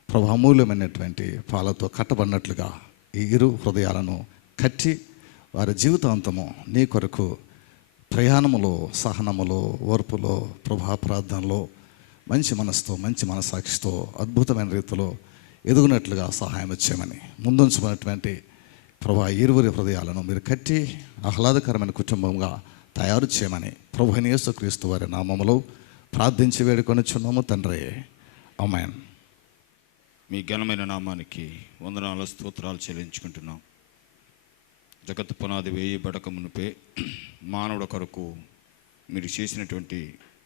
ప్రభామూల్యమైనటువంటి పాలతో కట్టబడినట్లుగా ఈ ఇరు హృదయాలను కట్టి వారి జీవితాంతము నీ కొరకు ప్రయాణములో, సహనములో, ఓర్పులో, ప్రభా ప్రార్థనలో మంచి మనసుతో, మంచి మనసాక్షితో అద్భుతమైన రీతిలో ఎదుగునట్లుగా సహాయం చేయమని, ముందుంచుకున్నటువంటి ప్రభా ఇరువురి హృదయాలను మీరు కట్టి ఆహ్లాదకరమైన కుటుంబంగా తయారు చేయమని ప్రభు యేసుక్రీస్తు వారి నామములో ప్రార్థించి వేడుకొనుచున్నాము తండ్రి. ఆమేన్. మీ ఘనమైన నామానికి వందనాలు స్తోత్రాలు చెల్లించుకుంటున్నాం. జగత్ పునాది వేయబడక మునిపే మానవుడి కొరకు మీరు చేసినటువంటి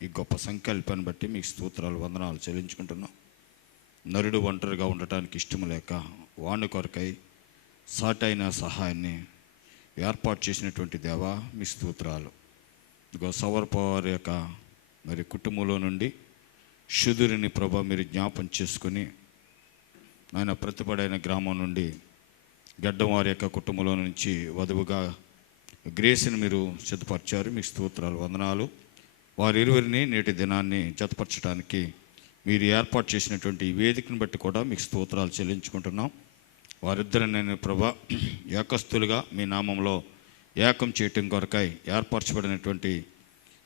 ఈ గొప్ప సంకల్పాన్ని బట్టి మీకు స్తోత్రాలు వందనాలు చెల్లించుకుంటున్నాం. నరుడు ఒంటరిగా ఉండటానికి ఇష్టం లేక వాణి కొరకై సాటైన సహాయాన్ని ఏర్పాటు చేసినటువంటి దేవా మీ స్తోత్రాలు. ఇదిగో సవర్పవారి యొక్క మరి కుటుంబంలో నుండి శుదురిని ప్రభా మీరు జ్ఞాపం చేసుకుని ఆయన ప్రతిపడైన గ్రామం నుండి గడ్డం వారి యొక్క కుటుంబంలో నుంచి వధువుగా గ్రేస్ని మీరు సిద్ధపరిచారు. మీకు స్తోత్రాలు వందనాలు. వారిరువురిని నేటి దినాన్ని జతపరచడానికి మీరు ఏర్పాటు చేసినటువంటి ఈ వేదికను బట్టి కూడా మీకు స్తోత్రాలు చెల్లించుకుంటున్నాం. వారిద్దరిని నేను ప్రభా ఏకస్తులుగా మీ నామంలో ఏకం చేయటం కొరకై ఏర్పరచబడినటువంటి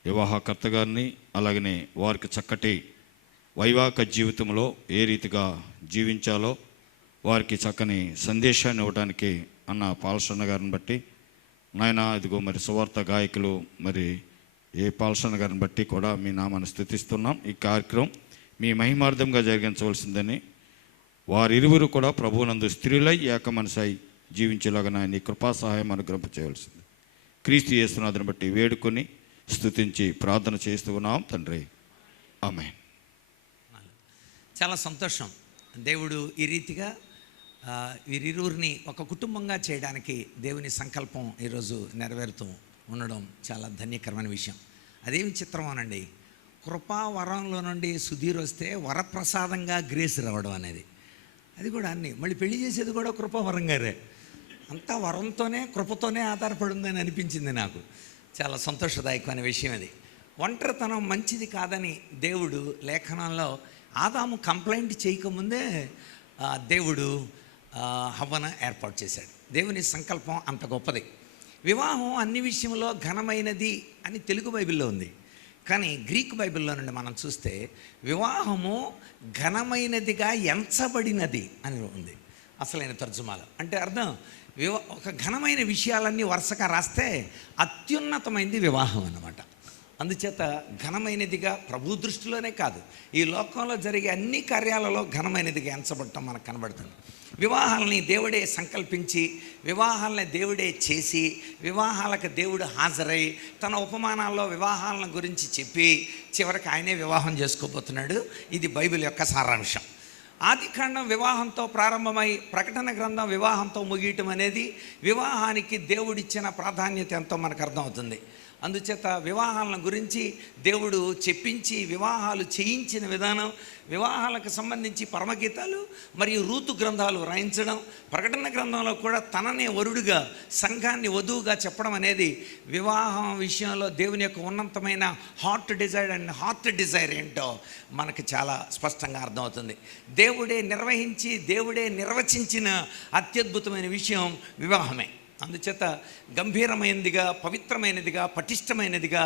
వివాహకర్త గారిని, అలాగనే వారికి చక్కటి వైవాహిక జీవితంలో ఏ రీతిగా జీవించాలో వారికి చక్కని సందేశాన్ని ఇవ్వడానికి అన్న పాల్సన్న గారిని బట్టి నాయన ఇదిగో మరి సువార్త గాయకులు మరి ఏ పాల్సన్న గారిని బట్టి కూడా మీ నామాన్ని స్తుతిస్తున్నాం. ఈ కార్యక్రమం మీ మహిమార్థంగా జరిగించవలసిందని వారిరువురు కూడా ప్రభువునందు స్త్రీలై ఏక మనసై జీవించేలాగా నీ కృపా సహాయం అనుగ్రహం చేయవలసింది. క్రీస్తు యేసునాథుని బట్టి వేడుకొని స్తుతించి ప్రార్థన చేస్తూ ఉన్నాం తండ్రి. ఆమేన్. చాలా సంతోషం. దేవుడు ఈ రీతిగా వీరిరువురిని ఒక కుటుంబంగా చేయడానికి దేవుని సంకల్పం ఈరోజు నెరవేరుతూ ఉండడం చాలా ధన్యకరమైన విషయం. అదేమి చిత్రం అనండి, కృపా వరంలో నుండి సుధీర్ వస్తే వరప్రసాదంగా గ్రేస్ రావడం అనేది, అది కూడా అన్నీ మళ్ళీ పెళ్లి చేసేది కూడా కృపావరం గారే. అంతా వరంతోనే కృపతోనే ఆధారపడి ఉందని అనిపించింది నాకు. చాలా సంతోషదాయకమైన విషయం అది. ఒంటరితనం మంచిది కాదని దేవుడు లేఖనంలో ఆదాము కంప్లైంట్ చేయకముందే దేవుడు హవ్వను ఏర్పాటు చేశాడు. దేవుని సంకల్పం అంత గొప్పది. వివాహం అన్ని విషయంలో ఘనమైనది అని తెలుగు బైబిల్లో ఉంది, కానీ గ్రీక్ బైబిల్లో నుండి మనం చూస్తే వివాహము ఘనమైనదిగా ఎంచబడినది అని ఉంది అసలైన తర్జుమాలో. అంటే అర్థం ఒక ఘనమైన విషయాలన్నీ వరుసగా రాస్తే అత్యున్నతమైనది వివాహం అన్నమాట. అందుచేత ఘనమైనదిగా ప్రభు దృష్టిలోనే కాదు, ఈ లోకంలో జరిగే అన్ని కార్యాలలో ఘనమైనదిగా ఎంచబడటం మనకు కనబడుతుంది. వివాహాలని దేవుడే సంకల్పించి, వివాహాలని దేవుడే చేసి, వివాహాలకు దేవుడు హాజరై తన ఉపమానాల్లో వివాహాలను గురించి చెప్పి చివరికి ఆయనే వివాహం చేసుకోబోతున్నాడు. ఇది బైబిల్ యొక్క సారాంశం. ఆదికాండం వివాహంతో ప్రారంభమై ప్రకటన గ్రంథం వివాహంతో ముగియటం అనేది వివాహానికి దేవుడిచ్చిన ప్రాధాన్యత ఎంతో మనకు అర్థమవుతుంది. అందుచేత వివాహాలను గురించి దేవుడు చెప్పించి వివాహాలు చేయించిన విధానం, వివాహాలకు సంబంధించి పరమగీతాలు మరియు రూతు గ్రంథాలు రాయించడం, ప్రకటన గ్రంథంలో కూడా తననే వరుడుగా సంఘాన్ని వధువుగా చెప్పడం అనేది వివాహం విషయంలో దేవుని యొక్క ఉన్నతమైన హార్ట్ డిజైర్ ఏంటో మనకు చాలా స్పష్టంగా అర్థమవుతుంది. దేవుడే నిర్వహించి దేవుడే నిర్వచించిన అత్యద్భుతమైన విషయం వివాహమే. అందుచేత గంభీరమైనదిగా, పవిత్రమైనదిగా, పటిష్టమైనదిగా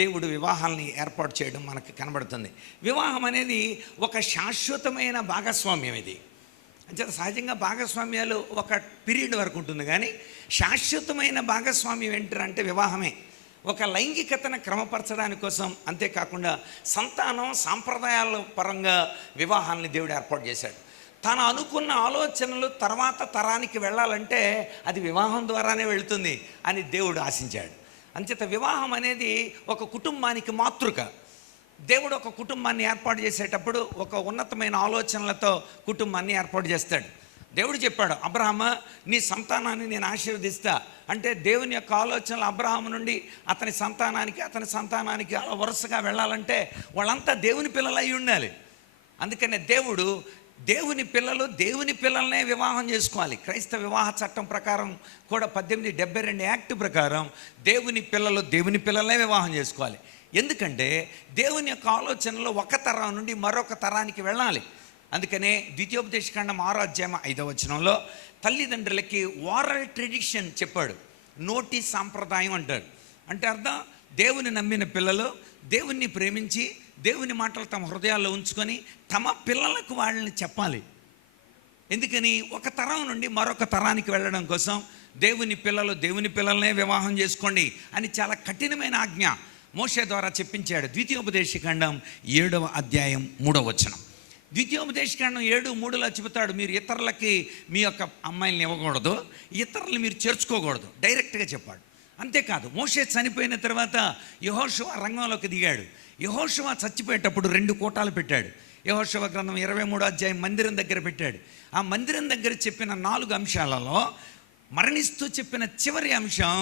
దేవుడు వివాహాలని ఏర్పాటు చేయడం మనకు కనబడుతుంది. వివాహం అనేది ఒక శాశ్వతమైన భాగస్వామ్యం. ఇది అంచేత సహజంగా భాగస్వామ్యాలు ఒక పీరియడ్ వరకు ఉంటుంది, కానీ శాశ్వతమైన భాగస్వామ్యం ఏంటంటే వివాహమే. ఒక లైంగికతను క్రమపరచడానికి కోసం, అంతేకాకుండా సంతానం సాంప్రదాయాల పరంగా వివాహాలని దేవుడు ఏర్పాటు చేశాడు. తను అనుకున్న ఆలోచనలు తర్వాత తరానికి వెళ్ళాలంటే అది వివాహం ద్వారానే వెళుతుంది అని దేవుడు ఆశించాడు. అంచేత వివాహం అనేది ఒక కుటుంబానికి మాతృక. దేవుడు ఒక కుటుంబాన్ని ఏర్పాటు చేసేటప్పుడు ఒక ఉన్నతమైన ఆలోచనలతో కుటుంబాన్ని ఏర్పాటు చేస్తాడు. దేవుడు చెప్పాడు, అబ్రహాము నీ సంతానాన్ని నేను ఆశీర్వదిస్తా అంటే దేవుని యొక్క ఆలోచనలు అబ్రహాము నుండి అతని సంతానానికి అలా వరుసగా వెళ్ళాలంటే వాళ్ళంతా దేవుని పిల్లలు అయి ఉండాలి. అందుకనే దేవుని పిల్లలనే వివాహం చేసుకోవాలి. క్రైస్తవ వివాహ చట్టం ప్రకారం కూడా 1872 యాక్ట్ ప్రకారం దేవుని పిల్లలనే వివాహం చేసుకోవాలి. ఎందుకంటే దేవుని యొక్క ఆలోచనలో ఒక తరం నుండి మరొక తరానికి వెళ్ళాలి. అందుకనే ద్వితీయోపదేశకాండం 6వ అధ్యాయం 5వ వచనంలో తల్లిదండ్రులకి ఓరల్ ట్రెడిషన్ చెప్పాడు, నోటి సాంప్రదాయం అంటాడు. అంటే అర్థం దేవుని నమ్మిన పిల్లలు దేవుణ్ణి ప్రేమించి దేవుని మాటలు తమ హృదయాల్లో ఉంచుకొని తమ పిల్లలకు వాళ్ళని చెప్పాలి. ఎందుకని? ఒక తరం నుండి మరొక తరానికి వెళ్ళడం కోసం దేవుని పిల్లలనే వివాహం చేసుకోండి అని చాలా కఠినమైన ఆజ్ఞ. మోషే ద్వారా చెప్పించాడు. ద్వితీయోపదేశకాండం 7వ అధ్యాయం 3వ వచనం. ద్వితీయోపదేశకాండం 7:3లో చెబుతాడు, మీరు ఇతరులకి మీ యొక్క అమ్మాయిల్ని ఇవ్వకూడదు, ఇతరులను మీరు చేర్చుకోకూడదు, డైరెక్ట్గా చెప్పాడు. అంతేకాదు, మోషే చనిపోయిన తర్వాత యెహోషువ రంగంలోకి దిగాడు. యెహోషువ చచ్చిపోయేటప్పుడు 2 కూటాలు పెట్టాడు. యెహోషువ గ్రంథం 23వ అధ్యాయం మందిరం దగ్గర పెట్టాడు. ఆ మందిరం దగ్గర చెప్పిన 4 అంశాలలో మరణిస్తూ చెప్పిన చివరి అంశం,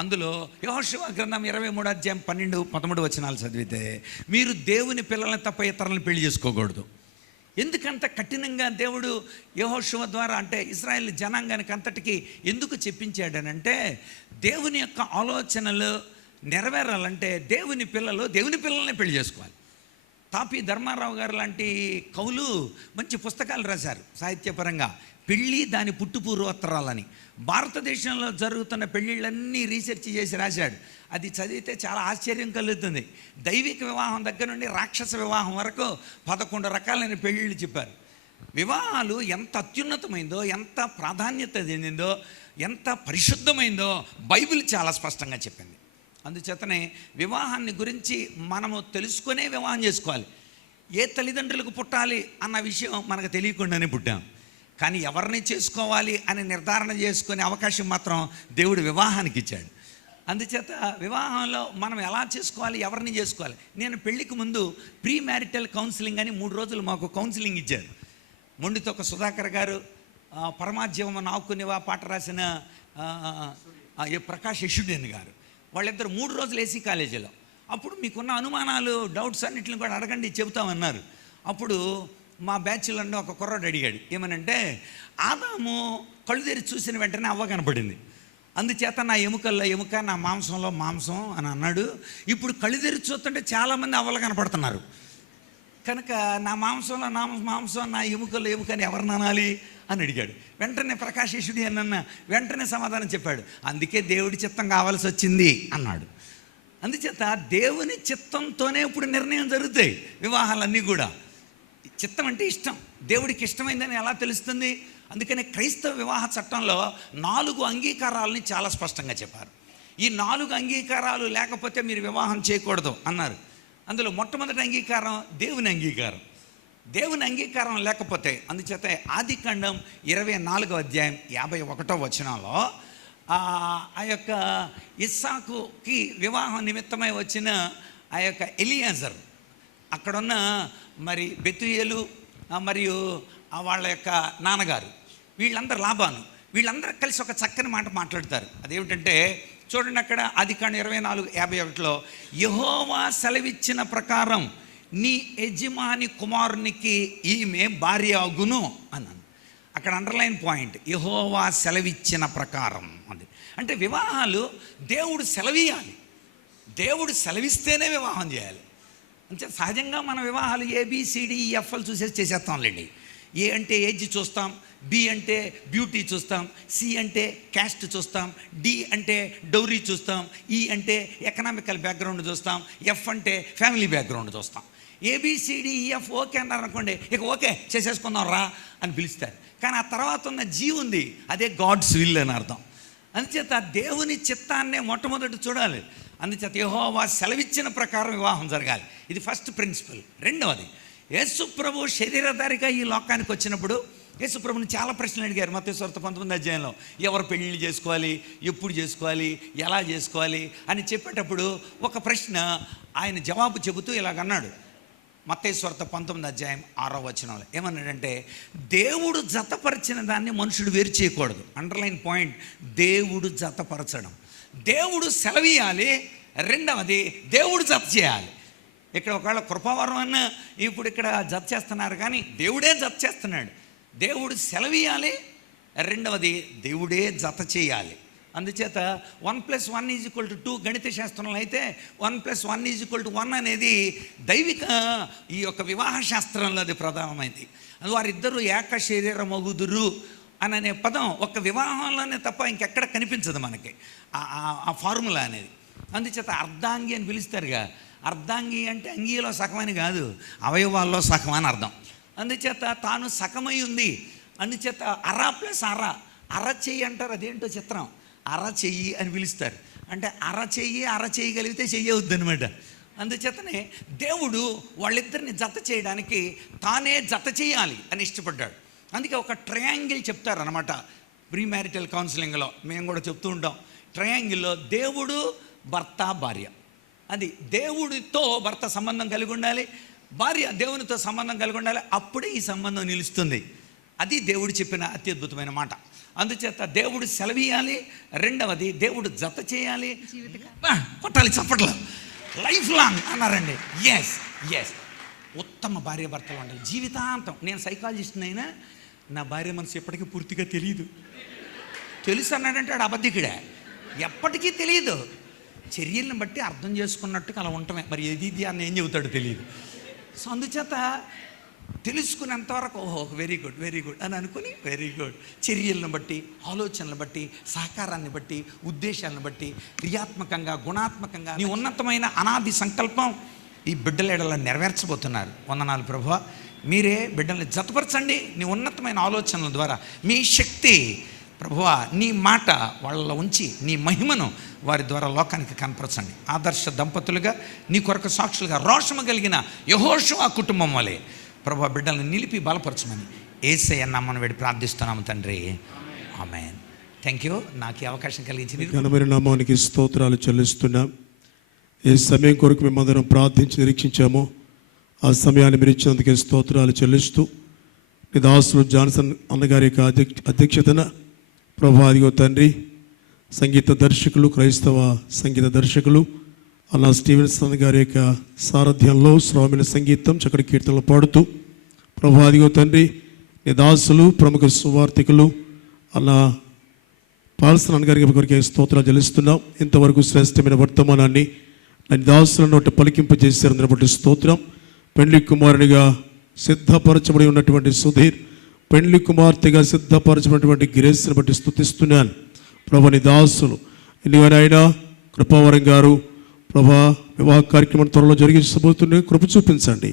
అందులో యెహోషువ గ్రంథం 23వ అధ్యాయం 12-13 వచనాలు చదివితే, మీరు దేవుని పిల్లల్ని తప్ప ఇతరులను పెళ్లి చేసుకోకూడదు. ఎందుకంత కఠినంగా దేవుడు యెహోషువ ద్వారా, అంటే ఇశ్రాయేల్ జనాంగానికి అంతటికి ఎందుకు చెప్పించాడనంటే, దేవుని యొక్క ఆలోచనలు నెరవేరాలంటే దేవుని పిల్లల్ని పెళ్లి చేసుకోవాలి. తాపి ధర్మారావు గారు లాంటి కవులు మంచి పుస్తకాలు రాశారు సాహిత్యపరంగా. పెళ్ళి దాని పుట్టుపూర్వోత్తరాలని, భారతదేశంలో జరుగుతున్న పెళ్ళిళ్ళన్నీ రీసెర్చ్ చేసి రాశాడు. అది చదివితే చాలా ఆశ్చర్యం కలుగుతుంది. దైవిక వివాహం దగ్గర నుండి రాక్షస వివాహం వరకు 11 రకాలైన పెళ్ళిళ్ళు చెప్పారు. వివాహాలు ఎంత అత్యున్నతమైందో, ఎంత ప్రాధాన్యత చెందిందో, ఎంత పరిశుద్ధమైందో బైబిల్ చాలా స్పష్టంగా చెప్పింది. అందుచేతనే వివాహాన్ని గురించి మనము తెలుసుకునే వివాహం చేసుకోవాలి. ఏ తల్లిదండ్రులకు పుట్టాలి అన్న విషయం మనకు తెలియకుండానే పుట్టాం, కానీ ఎవరిని చేసుకోవాలి అని నిర్ధారణ చేసుకునే అవకాశం మాత్రం దేవుడు వివాహానికి ఇచ్చాడు. అందుచేత వివాహంలో మనం ఎలా చేసుకోవాలి, ఎవరిని చేసుకోవాలి. నేను పెళ్ళికి ముందు ప్రీ మ్యారిటల్ కౌన్సిలింగ్ అని 3 రోజులు మాకు కౌన్సిలింగ్ ఇచ్చారు. మొండితోక సుధాకర్ గారు, పరమాజీవం నాకునివా పాట రాసిన ప్రకాష్ యశుడేన్ గారు, వాళ్ళిద్దరు 3 రోజులు ఏసీ కాలేజీలో. అప్పుడు మీకున్న అనుమానాలు, డౌట్స్ అన్నింటిని కూడా అడగండి, చెబుతామన్నారు. అప్పుడు మా బ్యాచ్లో ఒక కుర్రాడు అడిగాడు, ఏమనంటే, ఆదాము కళ్ళు తెరిచి చూసిన వెంటనే అవ్వ కనపడింది, అందుచేత నా ఎముకల్లో ఎముక, నా మాంసంలో మాంసం అని అన్నాడు. ఇప్పుడు కళ్ళు తెరిచి చూస్తుంటే చాలామంది అవ్వలు కనపడుతున్నారు కనుక నా మాంసంలో నా మాంసం, నా ఎముకల్లో ఎముక అని ఎవరిని అనాలి అని అడిగాడు. వెంటనే ప్రకాశేశుడి అన్న వెంటనే సమాధానం చెప్పాడు, అందుకే దేవుడి చిత్తం కావాల్సి వచ్చింది అన్నాడు. అందుచేత దేవుని చిత్తంతోనే ఇప్పుడు నిర్ణయం జరుగుతాయి వివాహాలన్నీ కూడా. చిత్తం అంటే ఇష్టం, దేవుడికి ఇష్టమైందని ఎలా తెలుస్తుంది? అందుకనే క్రైస్తవ వివాహ చట్టంలో 4 అంగీకారాలని చాలా స్పష్టంగా చెప్పారు. ఈ 4 అంగీకారాలు లేకపోతే మీరు వివాహం చేయకూడదు అన్నారు. అందులో మొట్టమొదటి అంగీకారం దేవుని అంగీకారం. దేవుని అంగీకారం లేకపోతే, అందుచేత ఆదికాండం 24వ అధ్యాయం 51వ వచనంలో ఆ యొక్క ఇస్సాకుకి వివాహం నిమిత్తమై వచ్చిన ఆ యొక్క ఎలియాజర్, అక్కడున్న మరి బెతుయేలు మరియు వాళ్ళ యొక్క నాన్నగారు, వీళ్ళందరూ లాబాను, వీళ్ళందరూ కలిసి ఒక చక్కని మాట మాట్లాడతారు. అదేమిటంటే చూడండి, అక్కడ ఆదికాండం 24:51లో, యెహోవా సెలవిచ్చిన ప్రకారం నీ యజమాని కుమారునికి ఈమె భార్య అగును అన్నాను. అక్కడ అండర్లైన్ పాయింట్, యెహోవా సెలవిచ్చిన ప్రకారం అంది. అంటే వివాహాలు దేవుడు సెలవియాలి, దేవుడు సెలవిస్తేనే వివాహం చేయాలి. అంటే సహజంగా మన వివాహాలు ABCDEFలు చూసేసి చేసేస్తాంలేండి. ఏ అంటే ఏజ్ చూస్తాం, బి అంటే బ్యూటీ చూస్తాం, సి అంటే క్యాస్ట్ చూస్తాం, డి అంటే డౌరీ చూస్తాం, ఈ అంటే ఎకనామికల్ బ్యాక్గ్రౌండ్ చూస్తాం, ఎఫ్ అంటే ఫ్యామిలీ బ్యాక్గ్రౌండ్ చూస్తాం. ABCDEF ఓకే అన్నారు అనుకోండి, ఇక ఓకే చేసేసుకుందాం రా అని పిలుస్తారు. కానీ ఆ తర్వాత ఉన్న జీ ఉంది, అదే గాడ్స్ విల్ అని అర్థం. అందుచేత దేవుని చిత్తాన్నే మొట్టమొదటి చూడాలి. అందుచేత యెహోవా సెలవిచ్చిన ప్రకారం వివాహం జరగాలి, ఇది ఫస్ట్ ప్రిన్సిపల్. రెండవది, యేసు ప్రభు శరీరధారిగా ఈ లోకానికి వచ్చినప్పుడు యేసు ప్రభుని చాలా ప్రశ్నలు అడిగారు. మత్తయి సువార్త 19వ అధ్యాయంలో ఎవరు పెళ్ళిళ్ళు చేసుకోవాలి, ఎప్పుడు చేసుకోవాలి, ఎలా చేసుకోవాలి అని చెప్పేటప్పుడు ఒక ప్రశ్న ఆయన జవాబు చెబుతూ ఇలాగన్నాడు. మత్తయి సువార్త 19వ అధ్యాయం 6వ వచనంలో ఏమన్నాడంటే, దేవుడు జతపరిచిన దాన్ని మనుషుడు వేరు చేయకూడదు. అండర్లైన్ పాయింట్, దేవుడు జతపరచడం, దేవుడు సెలవీయాలి. రెండవది, దేవుడు జత చేయాలి. ఇక్కడ ఒకవేళ కృపావరం అన్న ఇప్పుడు ఇక్కడ జత చేస్తున్నారు, కానీ దేవుడే జత చేస్తున్నాడు. దేవుడు సెలవీయాలి, రెండవది దేవుడే జత చేయాలి. అందుచేత 1+1 = 2 గణిత శాస్త్రంలో అయితే 1+1 = 1 అనేది దైవిక ఈ యొక్క వివాహ శాస్త్రంలో అది ప్రధానమైంది. అది వారిద్దరూ ఏక శరీరమగుదురు అని అనే పదం ఒక వివాహంలోనే తప్ప ఇంకెక్కడ కనిపించదు మనకి ఆ ఫార్ములా అనేది. అందుచేత అర్ధాంగి అని పిలుస్తారుగా, అర్ధాంగి అంటే అంగీలో సగమని కాదు, అవయవాల్లో సగం అని అర్థం. అందుచేత తాను సగమై ఉంది. అందుచేత అర ప్లస్ అర చెయ్యి అంటారు, అదేంటో చిత్రం, అర చెయ్యి అని పిలుస్తారు. అంటే అర చేయగలిగితే చెయ్యవద్దు అనమాట. అందుచేతనే దేవుడు వాళ్ళిద్దరిని జత చేయడానికి తానే జత చేయాలి అని ఇష్టపడ్డాడు. అందుకే ఒక ట్రయాంగిల్ చెప్తారనమాట ప్రీ మ్యారిటల్ కౌన్సిలింగ్లో. మేము కూడా చెప్తూ ఉంటాం, ట్రయాంగిల్లో దేవుడు, భర్త, భార్య. అది దేవుడితో భర్త సంబంధం కలిగి ఉండాలి, భార్య దేవునితో సంబంధం కలిగి ఉండాలి. అప్పుడే ఈ సంబంధం నిలుస్తుంది. అది దేవుడు చెప్పిన అత్యద్భుతమైన మాట. అందుచేత దేవుడు సెలవీయాలి, రెండవది దేవుడు జత చేయాలి. కొట్టాలి చప్పట్లో, లైఫ్ లాంగ్ అన్నారండి. ఎస్ ఎస్, ఉత్తమ భార్య భర్తలు ఉండాలి జీవితాంతం. నేను సైకాలజిస్ట్ని అయినా నా భార్య మనసు ఎప్పటికీ పూర్తిగా తెలియదు. తెలుసు అన్నాడంటే ఆడు అబద్ధికుడే, ఎప్పటికీ తెలియదు. చర్యలను బట్టి అర్థం చేసుకున్నట్టుగా అలా ఉండటమే. మరి ఇది అని ఏం చెబుతాడో తెలియదు. సో అందుచేత తెలుసుకునేంతవరకు ఓహో వెరీ గుడ్ అని అనుకుని వెరీ గుడ్, చర్యలను బట్టి, ఆలోచనలు బట్టి, సహకారాన్ని బట్టి, ఉద్దేశాలను బట్టి, క్రియాత్మకంగా, గుణాత్మకంగా నీ ఉన్నతమైన అనాది సంకల్పం ఈ బిడ్డల ఎడల నెరవేర్చబోతున్నారు. వందనాలు ప్రభువా. మీరే బిడ్డల్ని జతపరచండి నీ ఉన్నతమైన ఆలోచనల ద్వారా. మీ శక్తి ప్రభువా, నీ మాట వాళ్ళలో ఉంచి నీ మహిమను వారి ద్వారా లోకానికి కనపరచండి. ఆదర్శ దంపతులుగా, నీ కొరకు సాక్షులుగా, రోషము కలిగిన యెహోషువ కుటుంబం వలె ప్రభువా బిడ్డలను నిలిపి బలపరచమని యేసయ్య నామమున వేడి ప్రార్థిస్తున్నాము తండ్రి, ఆమేన్. Thank you. నాకు ఈ అవకాశం కలిగించింది ఘనమైన నామానికి స్తోత్రాలు చెల్లిస్తున్నాం. ఏ సమయం కొరకు మేమందరం ప్రార్థించి నిరీక్షించామో ఆ సమయాన్ని మీరు ఇచ్చినందుకే స్తోత్రాలు చెల్లిస్తూ, మీ దాసులు జాన్సన్ అన్నగారి యొక్క అధ్యక్షతన ప్రభా అదిగో తండ్రి, సంగీత దర్శకులు, క్రైస్తవ సంగీత దర్శకులు అన్న స్టీవెన్సన్ గారి యొక్క సారథ్యంలో శ్రావ్యమైన సంగీతం, చక్కటి కీర్తనలు పాడుతూ ప్రభా అదిగో తండ్రి, నీ దాసులు ప్రముఖ సువార్థికులు అన్న పాల్సన్ అన్నగారికి కొరికే స్తోత్రాలు చెల్లిస్తున్నాం. ఇంతవరకు శ్రేష్టమైన వర్తమానాన్ని నన్ను దాసుల నోట పలికింపజేశారు బట్టి స్తోత్రం. పెండ్లి కుమారునిగా సిద్ధపరచబడి ఉన్నటువంటి సుధీర్, పెండ్లి కుమార్తెగా సిద్ధపరచబడినటువంటి గ్రేస్ని బట్టి స్తుతిస్తున్నాను. ప్రభా నీ దాసులు ఎన్నివైనా కృపావరం గారు ప్రభా వివాహ కార్యక్రమం త్వరలో జరిగించబోతుండే కృప చూపించండి.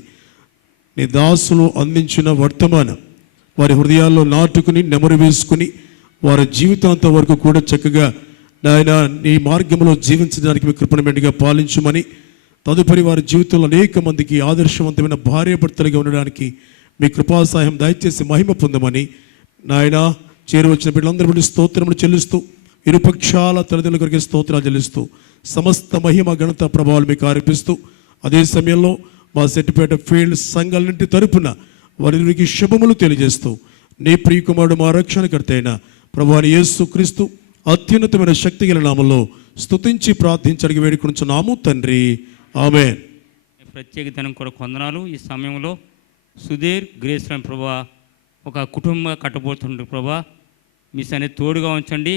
నీ దాసులు అందించిన వర్తమానం వారి హృదయాల్లో నాటుకుని నెమరు వేసుకుని వారి జీవితాంతం వరకు కూడా చక్కగా నాయన నీ మార్గంలో జీవించడానికి మీ కృపణ మెండుగా పాలించమని, తదుపరి వారి జీవితంలో అనేక మందికి ఆదర్శవంతమైన భార్యాభర్తలుగా ఉండడానికి మీ కృపా సహాయం దయచేసి మహిమ పొందమని నాయన చేరువచ్చిన బిడ్డలందరూ బట్టి స్తోత్రములు చెల్లిస్తూ, ఇరుపక్షాల తల్లిదండ్రుల కొరికే స్తోత్రాలు చెల్లిస్తూ, సమస్త మహిమ ఘనత ప్రభావాలు మీకు ఆరోపిస్తూ, అదే సమయంలో మా సెట్టిపేట ఫీల్డ్ సంఘాలన్నింటి తరపున వారికి శుభములు తెలియజేస్తూ, నీ ప్రియకుమారుడు మా రక్షణకర్త అయిన ప్రభువాని యేసు క్రీస్తు అత్యున్నతమైన శక్తి గల నామంలో స్తుతించి ప్రార్థించి అడిగి వేడుకొనుచున్నాము తండ్రి, ఆమేన్. ప్రత్యేక దినం కొరకు వందనాలు. ఈ సమయంలో సుధీర్ గ్రేస్ ప్రభా ఒక కుటుంబంగా కట్టబోతుండ్రు ప్రభా, మీ సన్ని తోడుగా ఉంచండి.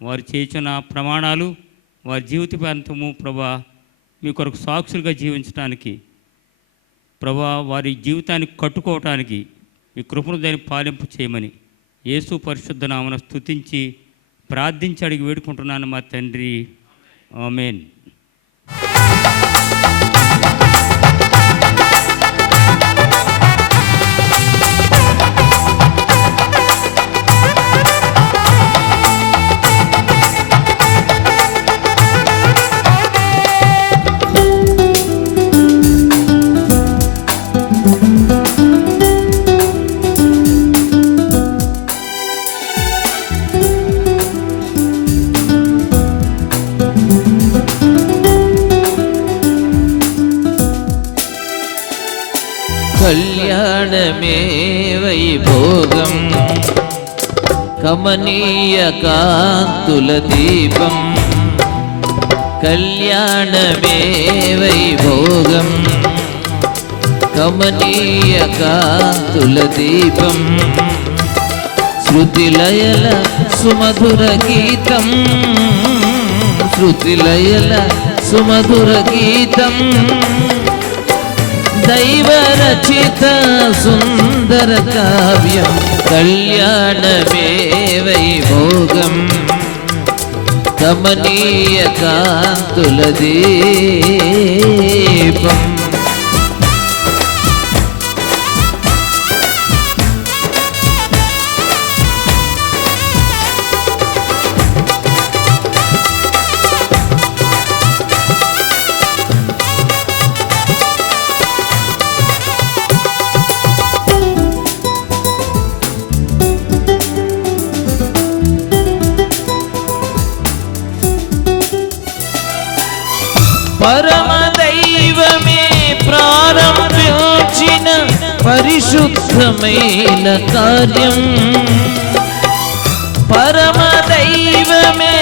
వారు చేసిన ప్రమాణాలు వారి జీవిత ప్రాంతము ప్రభా మీ కొరకు సాక్షులుగా జీవించడానికి ప్రభా, వారి జీవితాన్ని కట్టుకోవటానికి మీ కృపను దాన్ని పాలింపు చేయమని యేసు పరిశుద్ధ నామమున స్తుతించి ప్రార్థించి అడిగి వేడుకుంటున్నాను మా తండ్రి, ఆమేన్. కళ్యాణమే వైభోగం, కమనీయ కాంతుల దీపం. కళ్యాణమే వైభోగం, కమనీయ కాంతుల దీపం. శృతిలయల సుమధుర గీతం, శృతిలయల సుమధుర గీతం. దైవరచిత సుందర కావ్యం, కళ్యాణమే వైభోగం, కమనీయ కాంతుల దీపం. పరమ దైవమే ప్రారంభించిన పరిశుద్ధమైన కార్యం, పరమ దైవమే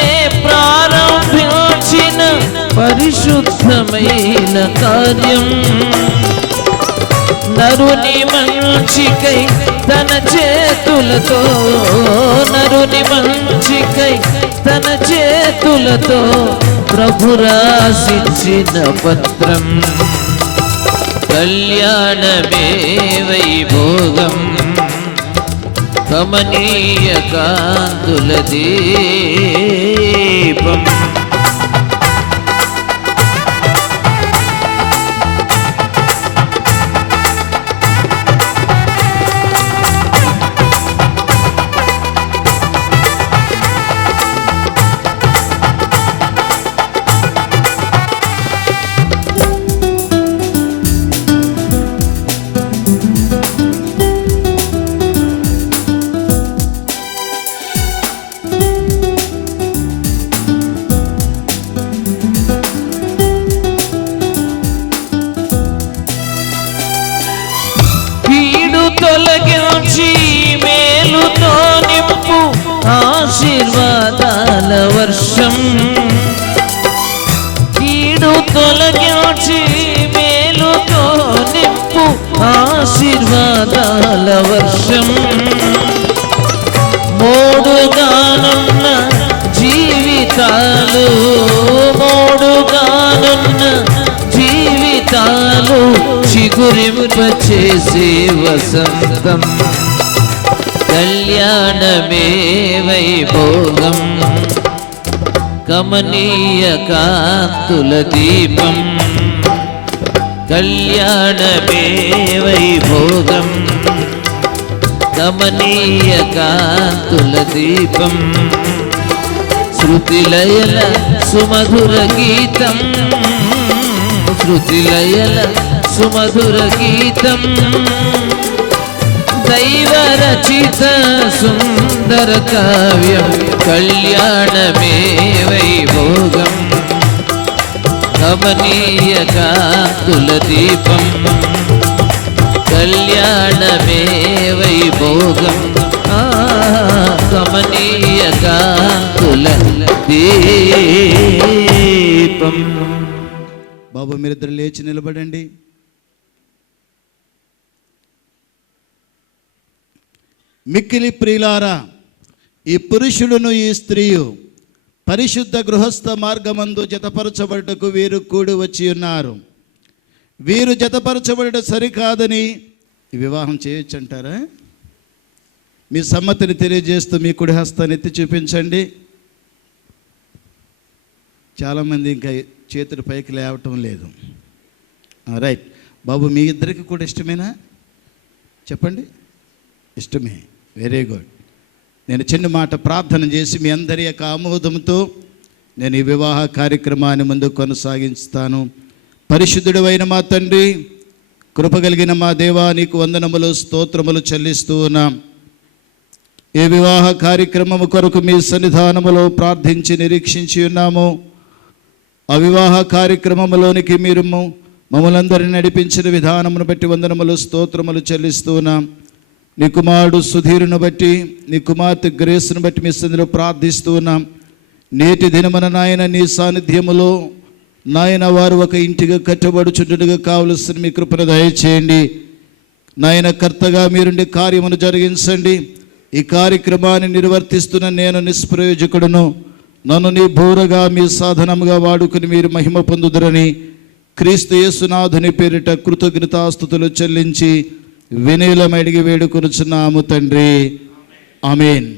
ప్రారంభించిన పరిశుద్ధమైన కార్యం, నరుని మంచికై తన చేతులతో, నరుని మంచికై తన చేతులతో ప్రభు రాసిచ్చిన పత్రం, కళ్యాణమే వైభోగం, కమనీయ కాంతుల దీపం. తొలగించి మేలుతో నింపు ఆశీర్వాదాల వర్షం, కీడు తొలగించి మేలుతో నింపు ఆశీర్వాదాల వర్షం, మోడుగానున్న జీవితాలు, మోడుగానున్న జీవితాలు చిగురింపచేసే వసంతం, కళ్యాణమే వైభోగం, కమనీయ కాంతుల దీపం, కళ్యాణమే వైభోగం, కమనీయ కాంతుల దీపం, శృతిలయల సుమధుర గీతం, శృతిలయల సుమధుర గీతం, దైవరచిత సుందర కావ్యం, కళ్యాణమే వైభోగం, కమనీయ కాంతుల దీపం, కళ్యాణమే వైభోగం, కమనీయ కాంతుల దీపం. బాబు మీరిద్దరు లేచి నిలబడండి. మిక్కిలి ప్రియులారా, ఈ పురుషుడును ఈ స్త్రీయు పరిశుద్ధ గృహస్థ మార్గమందు జతపరచబడుటకు వీరు కూడి వచ్చి ఉన్నారు. వీరు జతపరచబడట సరికాదని వివాహం చేయొచ్చు అంటారా? మీ సమ్మతిని తెలియజేస్తూ మీ కుడి హస్తాన్ని ఎత్తి చూపించండి. చాలామంది ఇంకా చేతులు పైకి లేవటం లేదు. రైట్ బాబు, మీ ఇద్దరికి కూడా ఇష్టమేనా? చెప్పండి. ఇష్టమే. Very good. నేను చిన్న మాట ప్రార్థన చేసి మీ అందరి యొక్క ఆమోదంతో నేను ఈ వివాహ కార్యక్రమాన్ని ముందు కొనసాగిస్తాను. పరిశుద్ధుడైన మా తండ్రి, కృపగలిగిన మా దేవా, నీకు వందనములు స్తోత్రములు చెల్లిస్తూ ఉన్నాం. ఈ వివాహ కార్యక్రమము కొరకు మీ సన్నిధానములో ప్రార్థించి నిరీక్షించి ఉన్నాము. ఆ వివాహ కార్యక్రమంలోనికి మీరు మమ్మల్ని అందరినీ నడిపించిన విధానమును బట్టి వందనములు స్తోత్రములు చెల్లిస్తూ ఉన్నాం. నీ కుమారుడు సుధీరును బట్టి, నీ కుమార్తె గ్రేస్ను బట్టి మీ సన్నిధిలో ప్రార్థిస్తూ ఉన్నాం. నేటి దినమున నాయన నీ సాన్నిధ్యములో నాయన వారు ఒక ఇంటిగా కట్టబడుచుండుగా కావలసిన మీ కృపను దయచేయండి. నాయన కర్తగా మీరుండి కార్యమును జరిగించండి. ఈ కార్యక్రమాన్ని నిర్వర్తిస్తున్న నేను నిష్ప్రయోజకుడును, నన్ను నీ బోరగా మీ సాధనముగా వాడుకుని మీరు మహిమ పొందుదురని క్రీస్తు యేసునాథుని పేరిట కృతజ్ఞతాస్తుతులు చెల్లించి వినీలమడిగి వేడుకొనుచున్నాము తండ్రి. ఆమేన్.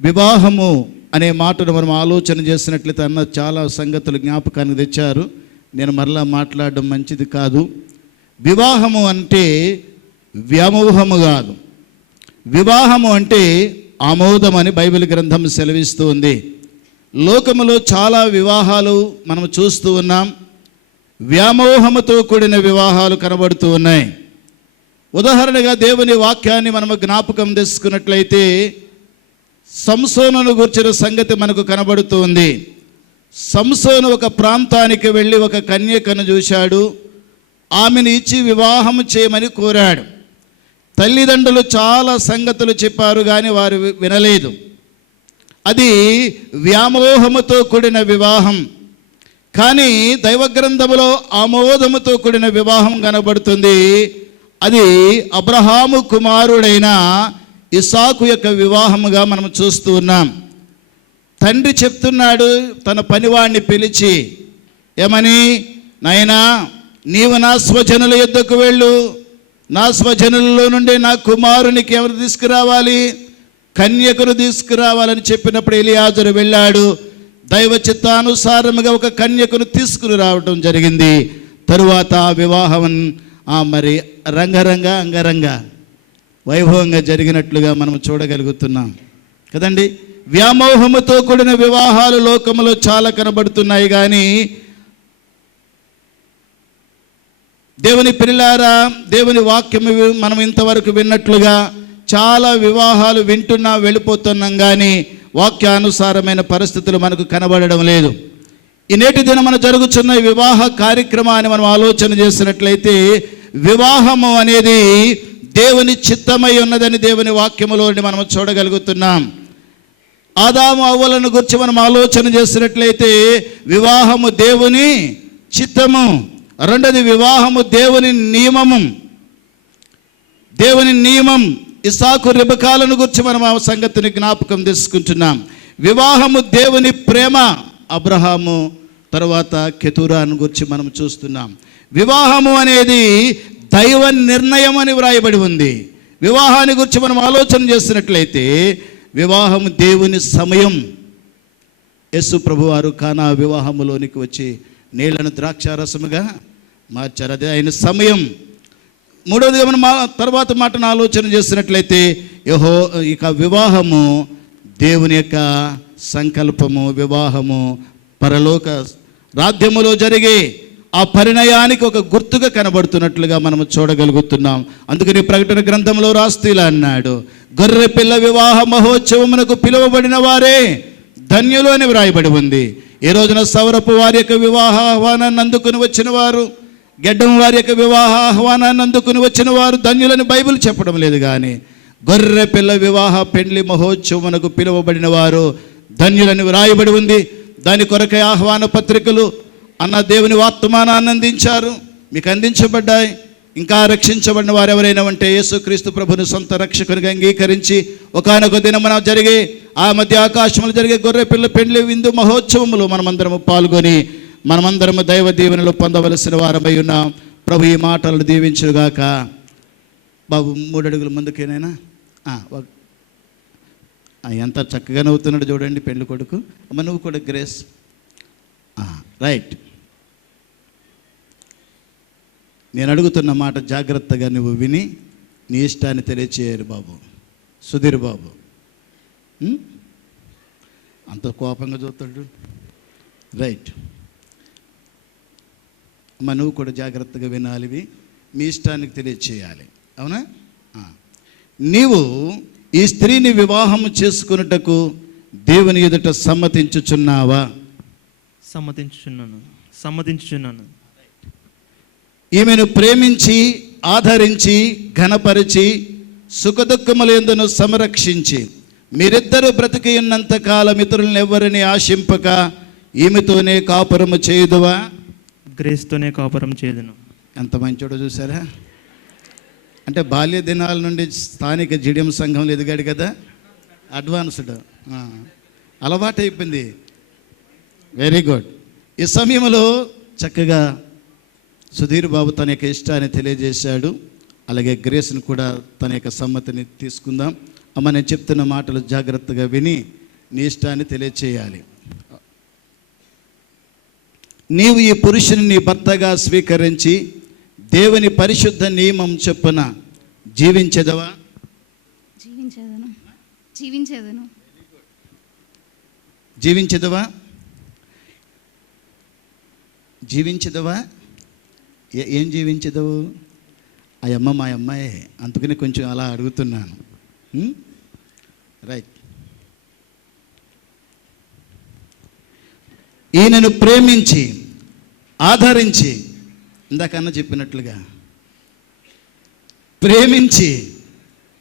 వివాహము అనే మాటను మనం ఆలోచన చేసినట్లయితే అన్న చాలా సంగతులు జ్ఞాపకానికి తెచ్చారు. నేను మరలా మాట్లాడడం మంచిది కాదు. వివాహము అంటే వ్యామోహము కాదు. వివాహము అంటే ఆమోదం అని బైబిల్ గ్రంథం సెలవిస్తూ ఉంది. లోకములో చాలా వివాహాలు మనం చూస్తూ ఉన్నాం. వ్యామోహముతో కూడిన వివాహాలు కనబడుతూ ఉన్నాయి. ఉదాహరణగా దేవుని వాక్యాన్ని మనము జ్ఞాపకం తెచ్చుకున్నట్లయితే సంసోనును గురించిన సంగతి మనకు కనబడుతూ ఉంది. సంసోను ఒక ప్రాంతానికి వెళ్ళి ఒక కన్యకను చూశాడు. ఆమెను ఇచ్చి వివాహం చేయమని కోరాడు. తల్లిదండ్రులు చాలా సంగతులు చెప్పారు కానీ వారు వినలేదు. అది వ్యామోహముతో కూడిన వివాహం. కానీ దైవగ్రంథములో ఆమోదముతో కూడిన వివాహం కనబడుతుంది. అది అబ్రహాము కుమారుడైన ఇస్సాకు యొక్క వివాహముగా మనం చూస్తూ ఉన్నాం. తండ్రి చెప్తున్నాడు తన పనివాడిని పిలిచి, ఏమని, నాయనా నీవు నా స్వజనుల యొద్దకు వెళ్ళు, నా స్వజనులలో నుండి నా కుమారునికి ఎవరు తీసుకురావాలి, కన్యకను తీసుకురావాలని చెప్పినప్పుడు ఎలియాజరు వెళ్ళాడు. దైవ చిత్తానుసారముగా ఒక కన్యకను తీసుకుని రావటం జరిగింది. తరువాత ఆ వివాహం మరి అంగరంగ వైభవంగా జరిగినట్లుగా మనం చూడగలుగుతున్నాం కదండి. వ్యామోహముతో కూడిన వివాహాలు లోకములో చాలా కనబడుతున్నాయి. కానీ దేవుని పిల్లారా, దేవుని వాక్యము మనం ఇంతవరకు విన్నట్లుగా చాలా వివాహాలు వింటున్నా వెళ్ళిపోతున్నాం. కానీ వాక్యానుసారమైన పరిస్థితులు మనకు కనబడడం లేదు. ఈ నేటి దిన మన జరుగుతున్న ఈ వివాహ కార్యక్రమాన్ని మనం ఆలోచన చేసినట్లయితే, వివాహము అనేది దేవుని చిత్తమై ఉన్నదని దేవుని వాక్యములో మనం చూడగలుగుతున్నాం. ఆదాము అవ్వలను గురించి మనం ఆలోచన చేసినట్లయితే, వివాహము దేవుని చిత్తము. రెండోది వివాహము దేవుని నియమము. దేవుని నియమం. ఇస్సాకు రిబకాలను గురించి మనం ఆ సంగతిని జ్ఞాపకం తీసుకుంటున్నాం. వివాహము దేవుని ప్రేమ. అబ్రహాము తర్వాత కెతురాను గురించి మనం చూస్తున్నాం. వివాహము అనేది దైవ నిర్ణయం అని వ్రాయబడి ఉంది. వివాహాన్ని గురించి మనం ఆలోచన చేసినట్లయితే, వివాహము దేవుని సమయం. యేసు ప్రభువారు కానా వివాహములోనికి వచ్చి నీళ్లను ద్రాక్షారసముగా మార్చారు. అదే ఆయన సమయం. మూడవదిగా మనం తర్వాత మాటను ఆలోచన చేసినట్లయితే, ఇక వివాహము దేవుని యొక్క సంకల్పము. వివాహము పరలోక రాజ్యములో జరిగే ఆ పరిణయానికి ఒక గుర్తుగా కనబడుతున్నట్లుగా మనం చూడగలుగుతున్నాం. అందుకని ప్రకటన గ్రంథంలో రాస్తూ ఇలా అన్నాడు, గొర్రె పిల్ల వివాహ మహోత్సవమునకు పిలువబడిన వారే ధన్యులు అని వ్రాయబడి ఉంది. ఈ రోజున సౌరపు వారి యొక్క వివాహ ఆహ్వానాన్ని అందుకుని వచ్చిన వారు, గెడ్డం వారి యొక్క వివాహ ఆహ్వానాన్ని అందుకుని వచ్చిన వారు ధన్యులని బైబిల్ చెప్పడం లేదు. కానీ గొర్రె పిల్ల వివాహ పెండ్లి మహోత్సవమునకు పిలువబడిన వారు ధన్యులని వ్రాయబడి ఉంది. దాని కొరకై ఆహ్వాన పత్రికలు అన్న దేవుని వర్తమానాన్ని అందించారు, మీకు అందించబడ్డాయి. ఇంకా రక్షించబడిన వారు ఎవరైనా ఉంటే యేసుక్రీస్తు ప్రభుని సొంత రక్షకునిగా అంగీకరించి ఒకానొక దినమున జరిగే ఆ మధ్య ఆకాశంలో జరిగే గొర్రె పిల్ల పెండ్లి విందు మహోత్సవములో మనమందరము పాల్గొని మనమందరము దైవ దీవెనలు పొందవలసిన వారమై ఉన్నాం. ప్రభు ఈ మాటలను దీవించుగాక. బాబు 3 అడుగుల ముందుకేనైనా ఎంత చక్కగా నవ్వుతున్నాడు చూడండి పెళ్లి కొడుకు. అమ్మ నువ్వు కూడా గ్రేస్. రైట్. నేను అడుగుతున్న మాట జాగ్రత్తగా నువ్వు విని నీ ఇష్టాన్ని తెలియచేయాలి బాబు. సుధీర్ బాబు అంత కోపంగా చూస్తాడు. రైట్ అమ్మ నువ్వు కూడా జాగ్రత్తగా వినాలివి, మీ ఇష్టానికి తెలియచేయాలి. అవునా? నీవు ఈ స్త్రీని వివాహం చేసుకున్నటకు దేవుని ఎదుట సమ్మతించుచున్నావా? సమ్మతించుచున్నాను. ఈమెను ప్రేమించి ఆదరించి ఘనపరిచి సుఖదుఖములందును సంరక్షించి మీరిద్దరూ బ్రతికి ఉన్నంత కాలం ఇతరులను ఎవరిని ఆశింపక ఈమెతోనే కాపురము చేయుదువా? గ్రేస్తోనే కాపురం చేయుదును. ఎంత మంచోడో చూసారా? అంటే బాల్య దినాల నుండి స్థానిక జిడియం సంఘంలో ఎదిగాడు కదా, అడ్వాన్స్డ్, అలవాటు అయిపోయింది. Very good. ఈ సమయంలో చక్కగా సుధీర్ బాబు తన యొక్క ఇష్టాన్ని తెలియజేశాడు. అలాగే గ్రేస్ను కూడా తన యొక్క సమ్మతిని తీసుకుందాం. అమ్మ నేను చెప్తున్న మాటలు జాగ్రత్తగా విని నీ ఇష్టాన్ని తెలియచేయాలి. నీవు ఈ పురుషుని నీ భర్తగా స్వీకరించి దేవుని పరిశుద్ధ నియమం చొప్పున జీవించదవా? జీవించదవా? ఏం జీవించదవు? ఆ అమ్మ మా అమ్మాయే, అందుకని కొంచెం అలా అడుగుతున్నాను. రైట్. ఈయనను ప్రేమించి ఆదరించి, ఇందాకన్నా చెప్పినట్లుగా ప్రేమించి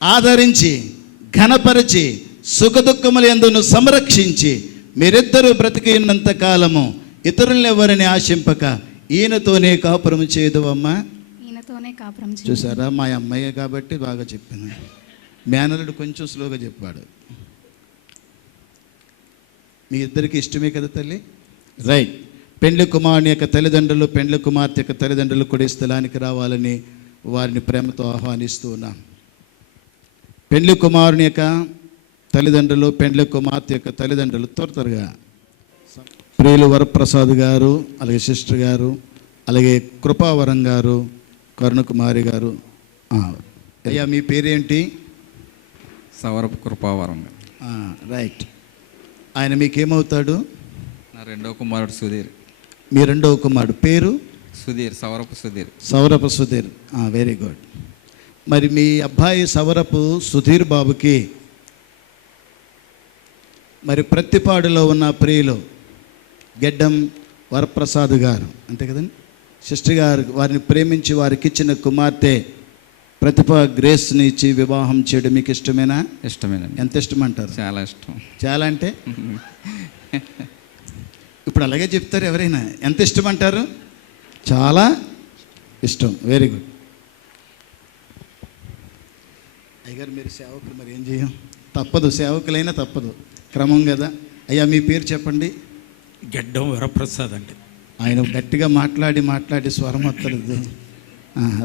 ఆదరించి ఘనపరిచి సుఖదుఖముల యందును సంరక్షించి మీరిద్దరూ బ్రతికి ఉన్నంత కాలము ఇతరులను ఎవరిని ఆశింపక ఈయనతోనే కాపురం చేయదు అమ్మా. ఈయనతోనే కాపురం చేయదు. చూసారా, మా అమ్మాయి కాబట్టి బాగా చెప్పింది. మేనలుడు కొంచెం స్లోగా చెప్పాడు. మీ ఇద్దరికి ఇష్టమే కదా తల్లి? రైట్. పెండ్లి కుమారుని యొక్క తల్లిదండ్రులు, పెండ్లి కుమార్తె యొక్క తల్లిదండ్రులు కూడా ఈ స్థలానికి రావాలని వారిని ప్రేమతో ఆహ్వానిస్తూ ఉన్నాం. పెండ్లి కుమారుని యొక్క తల్లిదండ్రులు, పెండ్లి కుమార్తె యొక్క తల్లిదండ్రులు త్వరగా ప్రియులు వరప్రసాద్ గారు, అలాగే సిస్టర్ గారు, అలాగే కృపావరం గారు, కరుణకుమారి గారు. అయ్యా మీ పేరేంటి? సవరపు కృపావరం. రైట్. ఆయన మీకేమవుతాడు? నా రెండవ కుమారుడు సుధీర్. మీ రెండవ కుమారుడు పేరు? సుధీర్, సవరపు సుధీర్. సవరపు సుధీర్. Very good. మరి మీ అబ్బాయి సవరపు సుధీర్ బాబుకి మరి ప్రత్తిపాడులో ఉన్న ప్రియులు గెడ్డం వరప్రసాద్ గారు, అంతే కదండి, సిస్టర్ గారు, వారిని ప్రేమించి వారికి ఇచ్చిన కుమార్తె ప్రతిభ గ్రేస్ని ఇచ్చి వివాహం చేయడం మీకు ఇష్టమేనా? ఇష్టమేనండి. ఎంత ఇష్టం అంటారు? చాలా ఇష్టం. చాలా అంటే ఇప్పుడు అలాగే చెప్తారు ఎవరైనా. ఎంత ఇష్టం అంటారు? చాలా ఇష్టం. Very good. అయ్యగారు మీరు సేవకులు, మరి ఏం చేయం, తప్పదు, సేవకులైనా తప్పదు, క్రమం కదా. అయ్యా మీ పేరు చెప్పండి. గెడ్డం వరప్రసాద్ అండి. ఆయన గట్టిగా మాట్లాడి స్వరం వస్తుంది.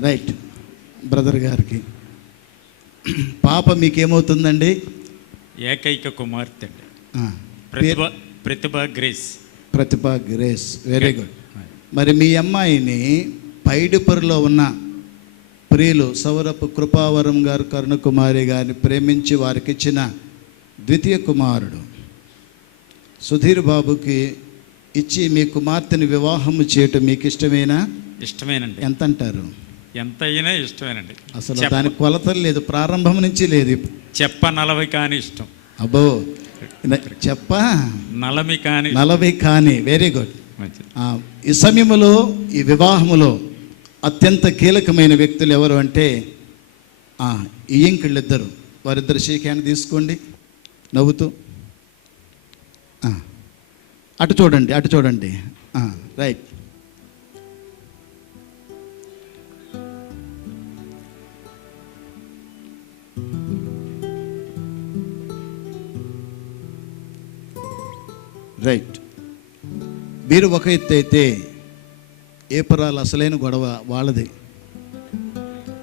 రైట్. బ్రదర్ గారికి పాప మీకేమవుతుందండి? ఏకైక కుమార్తె అండి. ప్రతిభ గ్రేస్. ప్రతిభ గ్రేస్. Very good. మరి మీ అమ్మాయిని పైడిపరులో ఉన్న ప్రియులు సౌరపు కృపావరం గారు, కరుణకుమారి గారిని ప్రేమించి వారికి ఇచ్చిన ద్వితీయ కుమారుడు సుధీర్ బాబుకి ఇచ్చి మీ కుమార్తెని వివాహము చేయటం మీకు ఇష్టమేనా? ఇష్టమేనండి. ఎంత అంటారు? ఎంత అయినా ఇష్టమేనండి. అసలు దానికి కొలతలు లేదు, ప్రారంభం నుంచి లేదు. చెప్ప 40 కానీ ఇష్టం. అబ్బో, చెప్ప 40 కానీ. Very good. ఈ సమయంలో ఈ వివాహములో అత్యంత కీలకమైన వ్యక్తులు ఎవరు అంటే ఈ ఇంకిళ్ళిద్దరు. వారిద్దరు షేక్ హ్యాండ్ తీసుకోండి నవ్వుతూ. అటు చూడండి. రైట్. రైట్. వీరు ఒక ఎత్తు అయితే ఏపరాలు అసలైన గొడవ వాళ్ళది.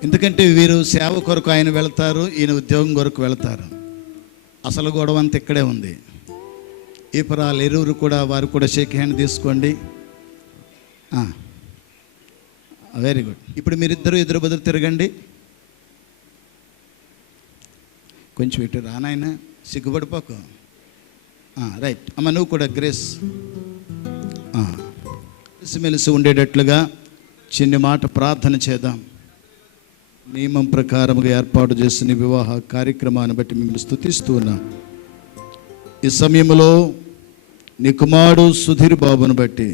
ఎందుకంటే వీరు సేవ కొరకు ఆయన వెళ్తారు, ఈయన ఉద్యోగం కొరకు వెళ్తారు. అసలు గొడవ అంతా ఇక్కడే ఉంది. ఏపరాలు ఎరువురు కూడా, వారు కూడా షేక్ హ్యాండ్ తీసుకోండి. Very good. ఇప్పుడు మీరిద్దరు ఎదురు బదులు తిరగండి. కొంచెం ఇటు రానాయన, సిగ్గుపడిపోకు. రైట్. అమ్మ నువ్వు కూడా గ్రేస్. కలిసిమెలిసి ఉండేటట్లుగా చిన్న మాట ప్రార్థన చేద్దాం. నియమం ప్రకారముగా ఏర్పాటు చేసిన వివాహ కార్యక్రమాన్ని బట్టి మిమ్మల్ని స్తుతిస్తూ ఉన్నాం. ఈ సమయంలో నీ కుమారుడు సుధీర్ బాబును బట్టి,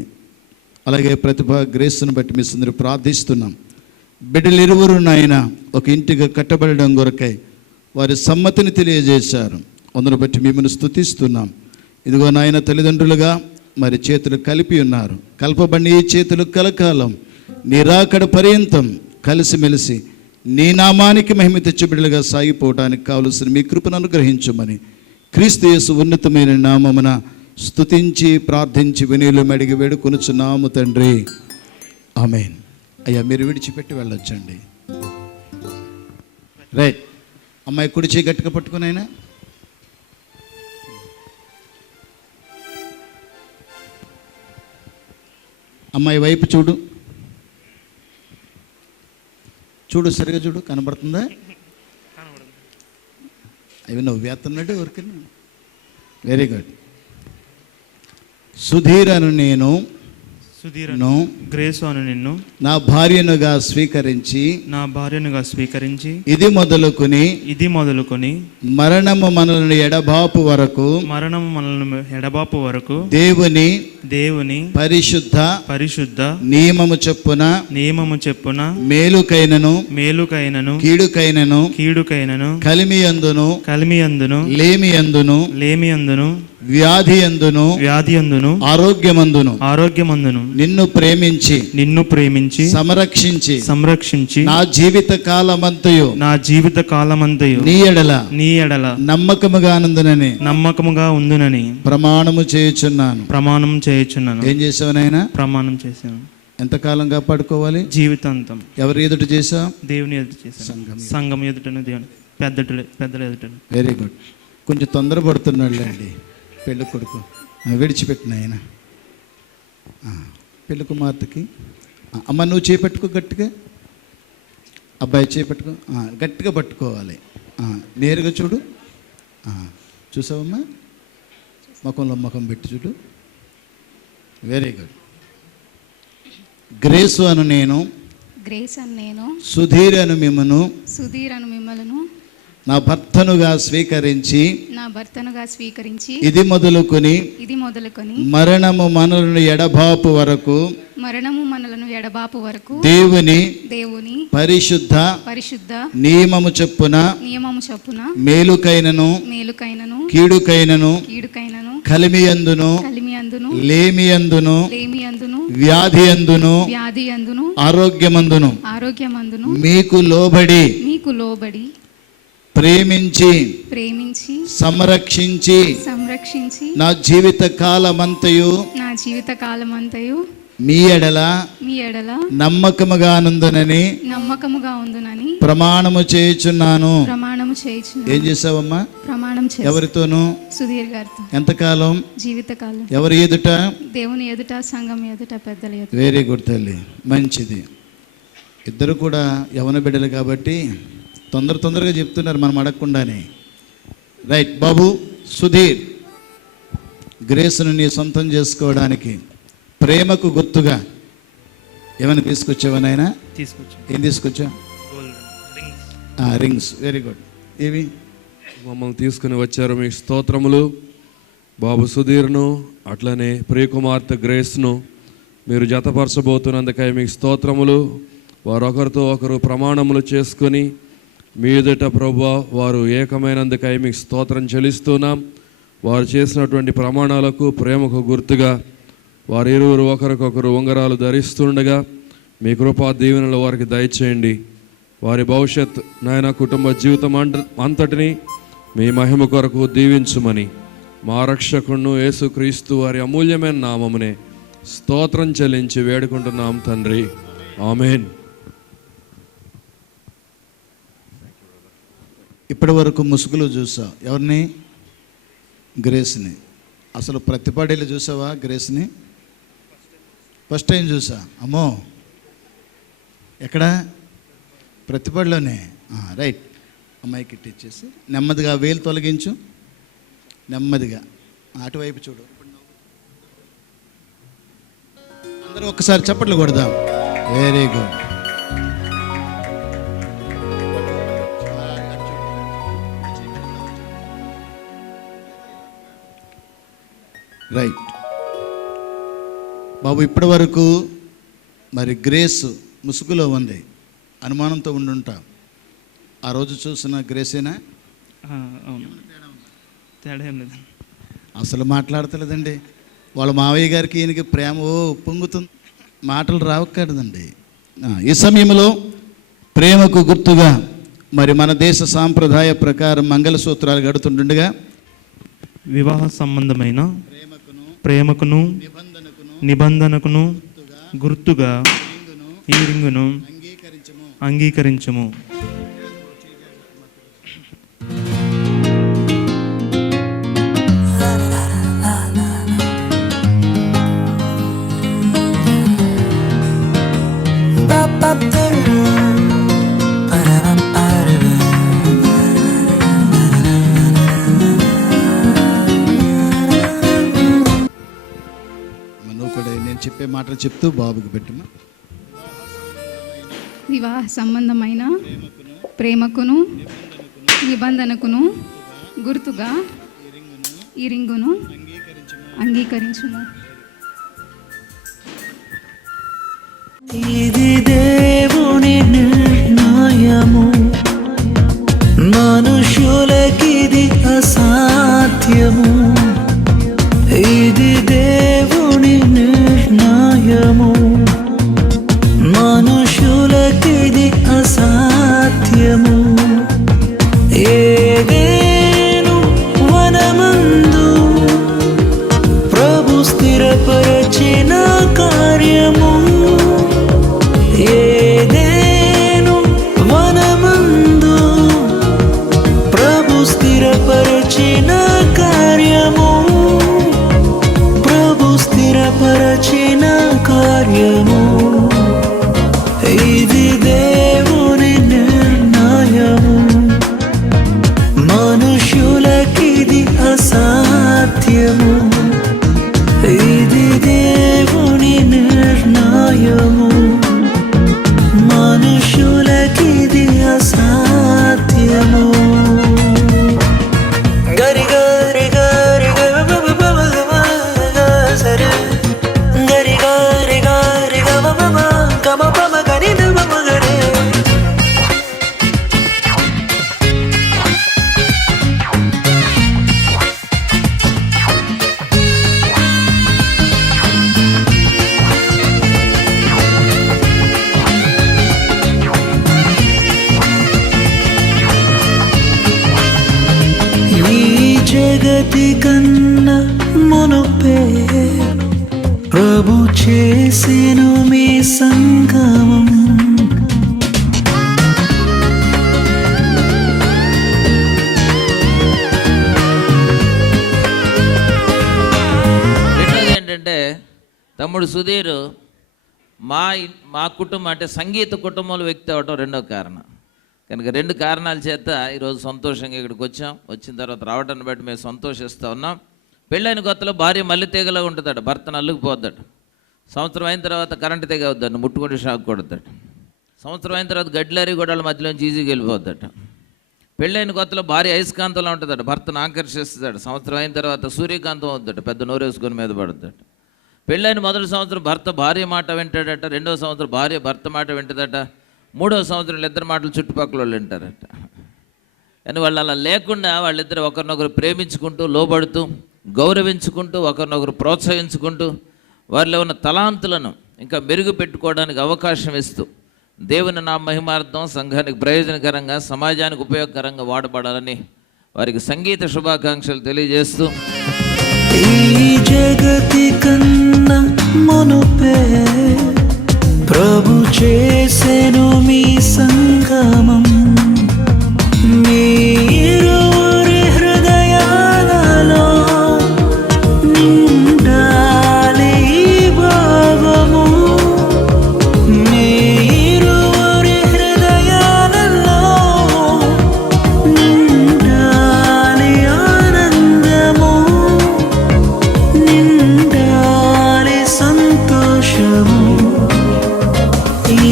అలాగే ప్రతిభ గ్రేస్ను బట్టి మీ సుందరి ప్రార్థిస్తున్నాం. బిడ్డలు ఇరువురు నాయన ఒక ఇంటిగా కట్టబడడం కొరకై వారి సమ్మతిని తెలియజేశారు. అందును బట్టి మిమ్మల్ని స్తుతిస్తున్నాం. ఇదిగో నాయన తల్లిదండ్రులుగా మరి చేతులు కలిపి ఉన్నారు. కలపబడిన ఈ చేతులు కలకాలం నిరాకడ పర్యంతం కలిసిమెలిసి నీ నామానికి మహిమ తెచ్చుబిడ్డలుగా సాగిపోవడానికి కావలసిన మీ కృపను అనుగ్రహించమని క్రీస్తు యేసు ఉన్నతమైన నామమున స్తుతించి ప్రార్థించి వినీలు అడిగి వేడుకొనుచున్నాము తండ్రి. ఆమేన్. అయ్యా మీరు విడిచిపెట్టి వెళ్ళొచ్చండి. రైట్. అమ్మాయి కుడి చేయి గట్టిగా పట్టుకునైనా. అమ్మాయి వైపు చూడు, సరిగా చూడు, కనబడుతుందా? అవి నవ్వేస్తున్నాడు ఎవరికి. Very good. సుధీర్ అను నేను సుధీరను గ్రేసు అను నిన్ను నా భార్యనుగా స్వీకరించి ఇది మొదలుకొని మరణము మనల్ని ఎడబాపు వరకు దేవుని పరిశుద్ధ నియమము చెప్పున మేలుకైనను కీడుకైనను కలిమియందును లేమియందును వ్యాధియందును ఆరోగ్యమందును నిన్ను ప్రేమించి సంరక్షించి నా జీవిత కాలమంతయు నీ ఎడల నమ్మకముగా ఉందునని ప్రమాణము చేయుచున్నాను. ఏం చేసావు నాయనా? ప్రమాణం చేశాను. ఎంతకాలం కాపాడుకోవాలి? జీవితాంతం. ఎవరి ఎదుట చేసా? దేవుని ఎదుట చేశాను. సంఘం ఎదుటను దేవుని పెద్దల ఎదుటను. Very good. కొంచెం తొందరపడుతున్నాడులే అండి పెళ్ళి కొడుకు. విడిచిపెట్టిన ఆయన పెళ్ళి కుమార్తెకి. అమ్మ నువ్వు చేపెట్టుకో గట్టిగా, అబ్బాయి చేపెట్టుకో, గట్టిగా పట్టుకోవాలి. నేరుగా చూడు. చూసావమ్మా? ముఖంలో ముఖం పెట్టి చూడు. Very good. గ్రేసు అను నేను సుధీర్ అను మిమ్మను నా భర్తనుగా స్వీకరించి ఇది మొదలుకొని మరణము మనలను ఎడబాపు వరకు దేవుని పరిశుద్ధ నియమము చెప్పున మేలుకైనను కీడుకైనను కలిమియందును లేమియందును వ్యాధియందును ఆరోగ్యమందును మీకు లోబడి ప్రేమించి సంరక్షించి నా జీవిత కాలమంతయు మీ ఎడల నమ్మకముగా ఉందునని ప్రమాణము చేయుచున్నాను. ఏం చేసావమ్మా? ఎవరితోనూ? సుధీర్ గారితో. ఎంతకాలం? జీవితకాలం. ఎవరి ఎదుట? దేవుని ఎదుట, సంఘం ఎదుట, పెద్దల ఎదుట. వెరీ గుడ్ తల్లి, మంచిది. ఇద్దరు కూడా యవన బిడ్డలు కాబట్టి తొందరగా చెప్తున్నారు మనం అడగకుండానే. రైట్ బాబు సుధీర్, గ్రేస్ను నీ సొంతం చేసుకోవడానికి ప్రేమకు గుర్తుగా ఏమైనా తీసుకొచ్చావా నాయనా? ఏం తీసుకొచ్చావు? రింగ్స్. Very good. ఏవి మమ్మల్ని తీసుకుని వచ్చారు, మీకు స్తోత్రములు. బాబు సుధీర్ను అట్లనే ప్రియకుమార్తె గ్రేస్ను మీరు జతపరచబోతున్నందుకై మీకు స్తోత్రములు. వారు ఒకరితో ఒకరు ప్రమాణములు చేసుకొని మీ ఎదుట ప్రభువా వారు ఏకమైనందుకై మీకు స్తోత్రం చెల్లిస్తున్నాం. వారు చేసినటువంటి ప్రమాణాలకు ప్రేమకు గుర్తుగా వారు ఇరువురు ఒకరికొకరు ఉంగరాలు ధరిస్తుండగా మీ కృపా దీవెనలు వారికి దయచేయండి. వారి భవిష్యత్ నాయన కుటుంబ జీవితం అంతటిని మీ మహిమ కొరకు దీవించుమని మా రక్షకుడును యేసుక్రీస్తు వారి అమూల్యమైన నామమునే స్తోత్రం చెల్లించి వేడుకుంటున్నాం తండ్రి. ఆమేన్. ఇప్పటి వరకు ముసుగులు చూసావు. ఎవరిని? గ్రేస్ని. అసలు ప్రతిపాడేలు చూసావా గ్రేస్ని? ఫస్ట్ టైం చూసా. అమ్మో, ఎక్కడ? ప్రతిపాడులోనే. రైట్. అమ్మాయికి ఇచ్చేసి నెమ్మదిగా వేలు తొలగించు. నెమ్మదిగా అటువైపు చూడు. అందరూ ఒక్కసారి చప్పట్లు కొడదాం. Very good. రైట్ బాబు, ఇప్పటి వరకు మరి గ్రేస్ ముసుగులో ఉంది, అనుమానంతో ఉండుంటా. ఆ రోజు చూసిన గ్రేసేనా? తేడా ఏం లేదు. అసలు మాట్లాడతలేదండి. వాళ్ళ మావయ్య గారికి ఈయనకి ప్రేమ పొంగుతుంది, మాటలు రావక్కర్లేదండి. ఈ సమయంలో ప్రేమకు గుర్తుగా మరి మన దేశ సాంప్రదాయ ప్రకారం మంగళసూత్రాలు గడుతుండగా వివాహ సంబంధమైన ప్రేమకును నిబంధనకును గుర్తుగా ఈ రింగును అంగీకరించము. నేను చెప్పే మాటలు చెప్తూ బాబుకి పెట్టమ్మా. వివాహ సంబంధమైన ప్రేమకును నిబంధనకును గుర్తుగా ఈ రింగును అంగీకరించుము. ఇది దేవుని నిర్ణయము, మనుషులకిది అసాధ్యము. ఇది దేవుని నిర్ణయము, మనుషులకిది అసాధ్యము. ఏదేను వనమందు ప్రభు స్థిరపరచిన కార్యము, ఏదేను వనమందు ప్రభు స్థిరపరచిన కార్యము, ప్రభు స్థిరపరచిన కార్యము. ఇది దేవుని నిర్ణయము, మనుషులకిది అసాధ్యము. ఇది దేవుని నిర్ణయము, మనుషులకిది అసాధ్యము. గరి గరి గరి సరే గరి గరి గరి గమ పమ గరి దమ గరే. ఈ జగతి కన్నా మునుపే ప్రభు చేసెను మీ సంగమం. రెండోది ఏంటంటే తమ్ముడు సుధీర్ మా కుటుంబం అంటే సంగీత కుటుంబంలో వ్యక్తి అవడం రెండో కారణం. కనుక రెండు కారణాల చేత ఈరోజు సంతోషంగా ఇక్కడికి వచ్చాం. వచ్చిన తర్వాత రావడాన్ని బట్టి మేము సంతోషిస్తూ ఉన్నాం. పెళ్ళైన కొత్తలో భార్య మల్లె తీగలా ఉంటుందట, భర్తను అల్లుకుపోద్దట. సంవత్సరం అయిన తర్వాత కరెంటు తీగ అవుద్దట, ముట్టుకుంటే షాక్ కొడుద్దట. సంవత్సరం అయిన తర్వాత గడ్లారి గొడవల మధ్యలోంచి ఈజీగా వెళ్ళిపోద్దట. పెళ్ళైన కొత్తలో భార్య అయస్కాంతంలో ఉంటుందట, భర్తను ఆకర్షిస్తుందట. సంవత్సరం అయిన తర్వాత సూర్యకాంతం అవుద్దట, పెద్ద నోరేసుకొని మీద పడుద్దట. పెళ్ళైన మొదటి సంవత్సరం భర్త భార్య మాట వింటాడట, రెండో సంవత్సరం భార్య భర్త మాట వింటుందట, మూడో సంవత్సరం ఇద్దరు మాటలు చుట్టుపక్కల వాళ్ళు వింటారట. కానీ వాళ్ళు అలా లేకుండా వాళ్ళిద్దరు ఒకరినొకరు ప్రేమించుకుంటూ, లోబడుతూ, గౌరవించుకుంటూ, ఒకరినొకరు ప్రోత్సహించుకుంటూ, వారిలో ఉన్న తలాంతులను ఇంకా మెరుగు పెట్టుకోవడానికి అవకాశం ఇస్తూ, దేవుని నా మహిమార్థం సంఘానికి ప్రయోజనకరంగా, సమాజానికి ఉపయోగకరంగా వాడబడాలని వారికి సంగీత శుభాకాంక్షలు తెలియజేస్తూ, ఈ జగతి కన్నా మునుపే ప్రభు చేసెను మీ సంగమం. మీరురి హృదయాలలో నిండాలి భావము, మీరురి హృదయాలలో నిండాలి ఆనందము, నిండాలి సంతోషము.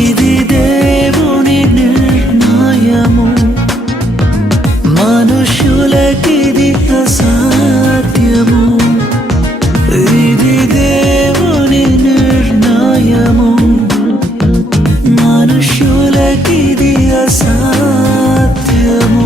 ఇది దేవుని నిర్ణయము, మనుషులకిది అసాధ్యము. ఇది దేవుని నిర్ణయము, మనుషులకిది అసాధ్యము.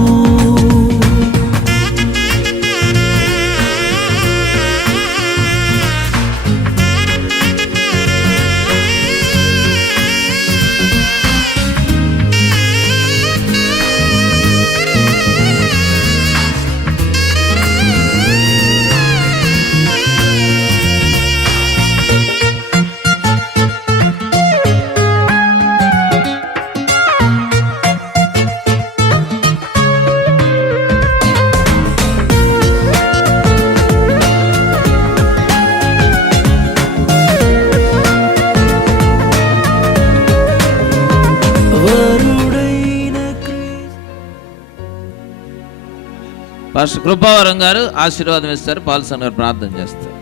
పాస్టర్ కృపావరం గారు ఆశీర్వాదం ఇస్తారు. పాల్సన్ గారు ప్రార్థన చేస్తారు.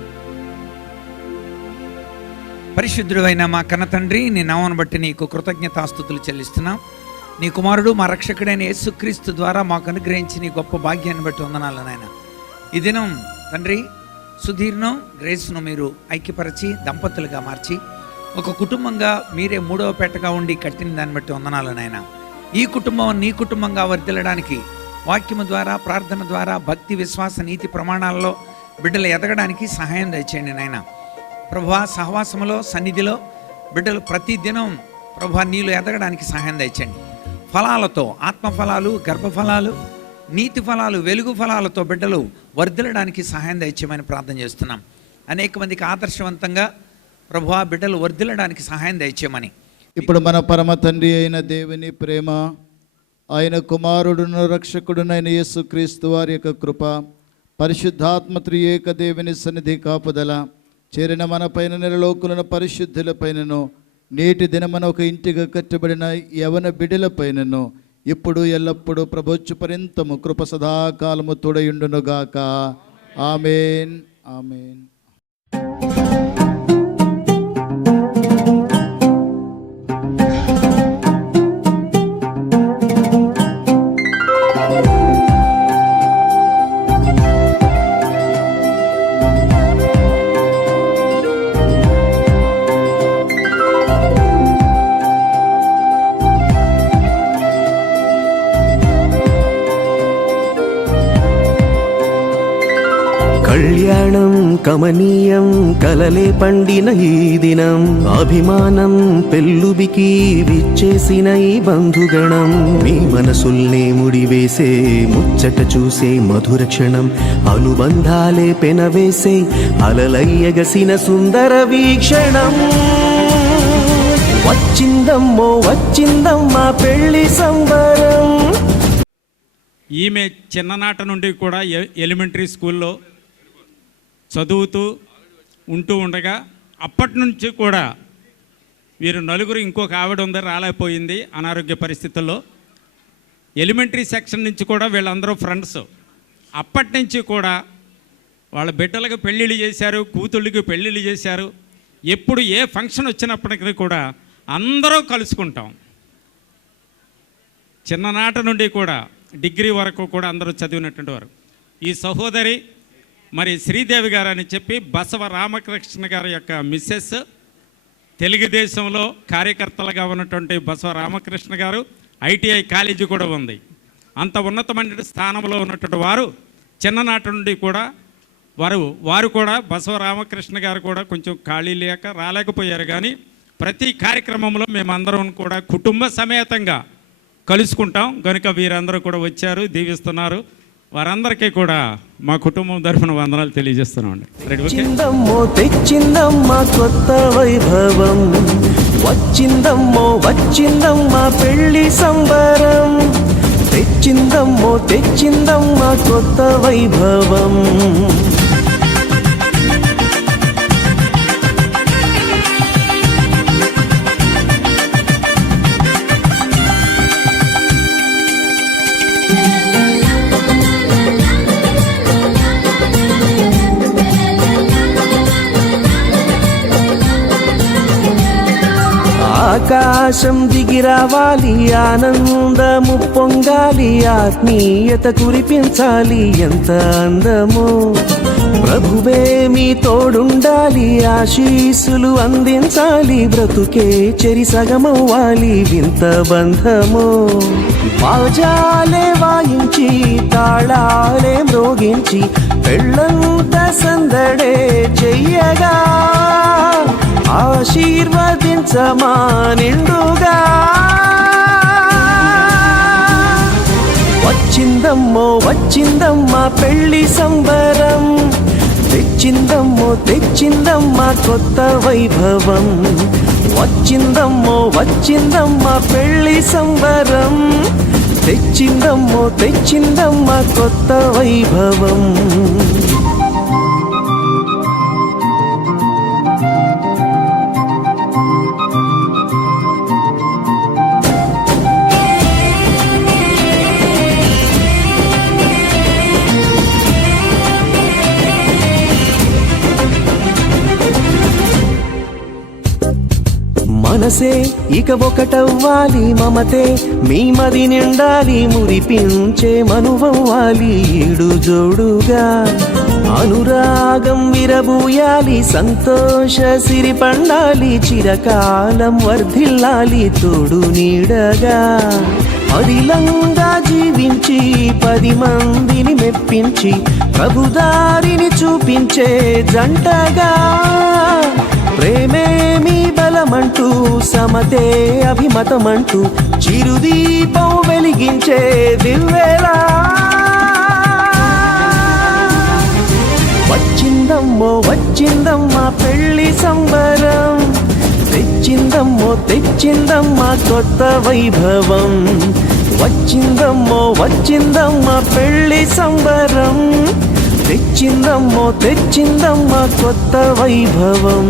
పరిశుద్ధుడైన మా కన్న తండ్రి, నీ నామమును బట్టి నీకు కృతజ్ఞతాస్తుతులు చెల్లిస్తున్నాం. నీ కుమారుడు మా రక్షకుడైన యేసుక్రీస్తు ద్వారా మాకు అనుగ్రహించి నీ గొప్ప భాగ్యాన్ని బట్టి వందనాలు నాయన. ఈ దినం తండ్రి సుధీర్ను గ్రేస్ను మీరు ఐక్యపరిచి దంపతులుగా మార్చి ఒక కుటుంబంగా మీరే మూడవ పెట్టగా ఉండి కట్టిన దాన్ని బట్టి వందనాలు నాయన. ఈ కుటుంబం నీ కుటుంబంగా వర్ధిల్లడానికి వాక్యము ద్వారా, ప్రార్థన ద్వారా, భక్తి, విశ్వాస, నీతి ప్రమాణాల్లో బిడ్డలు ఎదగడానికి సహాయం దయచేయండి నాయన. ప్రభువా, సహవాసములో, సన్నిధిలో బిడ్డలు ప్రతిదినం ప్రభువా నీలో ఎదగడానికి సహాయం దయచేయండి. ఫలాలతో, ఆత్మఫలాలు, గర్భఫలాలు, నీతి ఫలాలు, వెలుగు ఫలాలతో బిడ్డలు వర్ధిల్లడానికి సహాయం దయచేయమని ప్రార్థన చేస్తున్నాం. అనేక మందికి ఆదర్శవంతంగా ప్రభువా బిడ్డలు వర్ధిల్లడానికి సహాయం దయచేయమని. ఇప్పుడు మన పరమ తండ్రి అయిన దేవుని ప్రేమ, ఆయన కుమారుడును రక్షకుడునైన యేసుక్రీస్తు వారి యొక్క కృప, పరిశుద్ధాత్మ త్రియేక దేవుని సన్నిధి కాపుదల చేరిన మన పైన నెలలోకులను పరిశుద్ధుల పైనను, నేటి దినమన ఒక ఇంటిగా కట్టబడిన యవన బిడ్డల పైనను, ఇప్పుడు ఎల్లప్పుడూ ప్రభోచ్చు పర్యంతము కృప సదాకాలము తోడయుండునుగాక. ఆమేన్, ఆమేన్. కళ్యాణం కమనీయం కలలే పండిన ఈ దినం, అభిమానం పెల్లుబికి విచ్చేసిన ఈ బంధుగణం, మీ మనసుల్నే ముడివేసే ముచ్చట చూసే మధుర క్షణం, అనుబంధాలే పెనవేసే అలలయ్యగసిన సుందర వీక్షణం. వచ్చిందమ్మో వచ్చిందమ్మా పెళ్లి సంబరం. ఈమె చిన్ననాట నుండి కూడా ఎలిమెంటరీ స్కూల్లో చదువుతూ ఉంటూ ఉండగా అప్పటి నుంచి కూడా వీరు నలుగురు, ఇంకొక ఆవిడ ఉంది రాలేకపోయింది అనారోగ్య పరిస్థితుల్లో. ఎలిమెంటరీ సెక్షన్ నుంచి కూడా వీళ్ళందరూ ఫ్రెండ్స్. అప్పటి నుంచి కూడా వాళ్ళ బిడ్డలకు పెళ్ళిళ్ళు చేశారు, కూతుళ్ళకి పెళ్ళిళ్ళు చేశారు. ఎప్పుడు ఏ ఫంక్షన్ వచ్చినప్పటికీ కూడా అందరూ కలుసుకుంటాం. చిన్ననాట నుండి కూడా డిగ్రీ వరకు కూడా అందరూ చదివినటువంటి వారు. ఈ సహోదరి మరి శ్రీదేవి గారు అని చెప్పి బసవ రామకృష్ణ గారి యొక్క మిస్సెస్, తెలుగుదేశంలో కార్యకర్తలుగా ఉన్నటువంటి బసవ రామకృష్ణ గారు, ఐటీఐ కాలేజీ కూడా ఉంది. అంత ఉన్నతమైన స్థానంలో ఉన్నటువంటి వారు చిన్ననాటి నుండి కూడా వారు కూడా బసవ రామకృష్ణ గారు కూడా కొంచెం ఖాళీ లేక రాలేకపోయారు. కానీ ప్రతి కార్యక్రమంలో మేమందరం కూడా కుటుంబ సమేతంగా కలుసుకుంటాం. కనుక వీరందరూ కూడా వచ్చారు, దీవిస్తున్నారు. వారందరికీ కూడా మా కుటుంబం తరఫున వందనాలు తెలియజేస్తున్నామండి. వచ్చిందమ్మో తెచ్చిందమ్మా కొత్త వైభవం, వచ్చిందమ్మో వచ్చిందమ్మా పెళ్లి సంబరం, తెచ్చిందమ్మో తెచ్చిందమ్మా కొత్త వైభవం. ఆకాశం దిగిరావాలి, ఆనందము పొంగాలి, ఆత్మీయత కురిపించాలి, ఎంత అందమో ప్రభువే మీ తోడుండాలి, ఆశీస్సులు అందించాలి, బ్రతుకే చెరి సగమవ్వాలి, వింత బంధమో. బాజాలే వాయించి తాళాలే మ్రోగించి పెళ్ళంత సందడే చెయ్యగా, ఆశీర్వదించమా నిండుగా. వచ్చిందమ్మో వచ్చిందమ్మా పెళ్లి సంబరం, తెచ్చిందమ్మో తెచ్చిందమ్మా కొత్త వైభవం, వచ్చిందమ్మో వచ్చిందమ్మా పెళ్లి సంబరం, తెచ్చిందమ్మో తెచ్చిందమ్మా కొత్త వైభవం. మనసే ఇక ఒకటవ్వాలి, మమతే మీ మది నిండాలి, మురిపించే మనువవ్వాలి. ఈడు జోడుగా అనురాగం విరబూయాలి, సంతోష సిరి పండాలి, చిరకాలం వర్ధిల్లాలి తోడు నీడగా. అదిలంగా జీవించి 10 మందిని మెప్పించి ప్రభుదారిని చూపించే జంటగా. ప్రేమే మీ బలమంటూ సమతే అభిమతమంటూ చిరుదీపం వెలిగించే దివ్వెలా. వచ్చిందమ్మో వచ్చిందమ్మా పెళ్లి సంబరం, తెచ్చిందమ్మో తెచ్చిందమ్మా కొత్త వైభవం. వచ్చిందమ్మో వచ్చిందమ్మా పెళ్లి సంబరం, తెచ్చిందమ్మో తెచ్చిందమ్మా కొత్త వైభవం.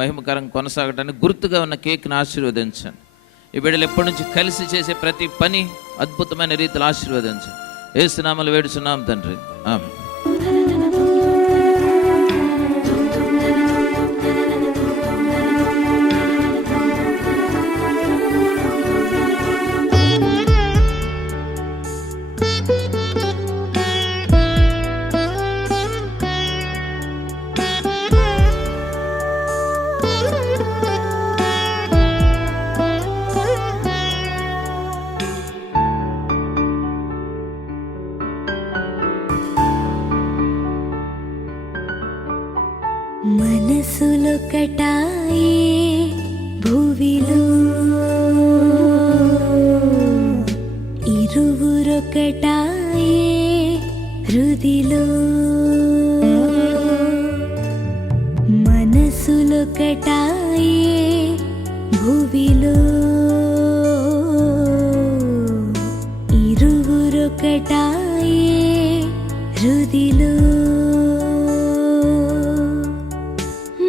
మహిమకరం కొనసాగటానికి గుర్తుగా ఉన్న కేక్ను ఆశీర్వదించండి. ఈ బిడ్డలు ఎప్పటి నుంచి కలిసి చేసే ప్రతి పని అద్భుతమైన రీతిలో ఆశీర్వదించండి. యేసు నామములో వేడుచున్నాం తండ్రి, ఆమేన్. మనసులొకటాయే భువిలో, ఇరువురొకటాయే హృదిలో. మనసులొకటాయే భువిలో, ఇరువురొకటాయే హృదిలో.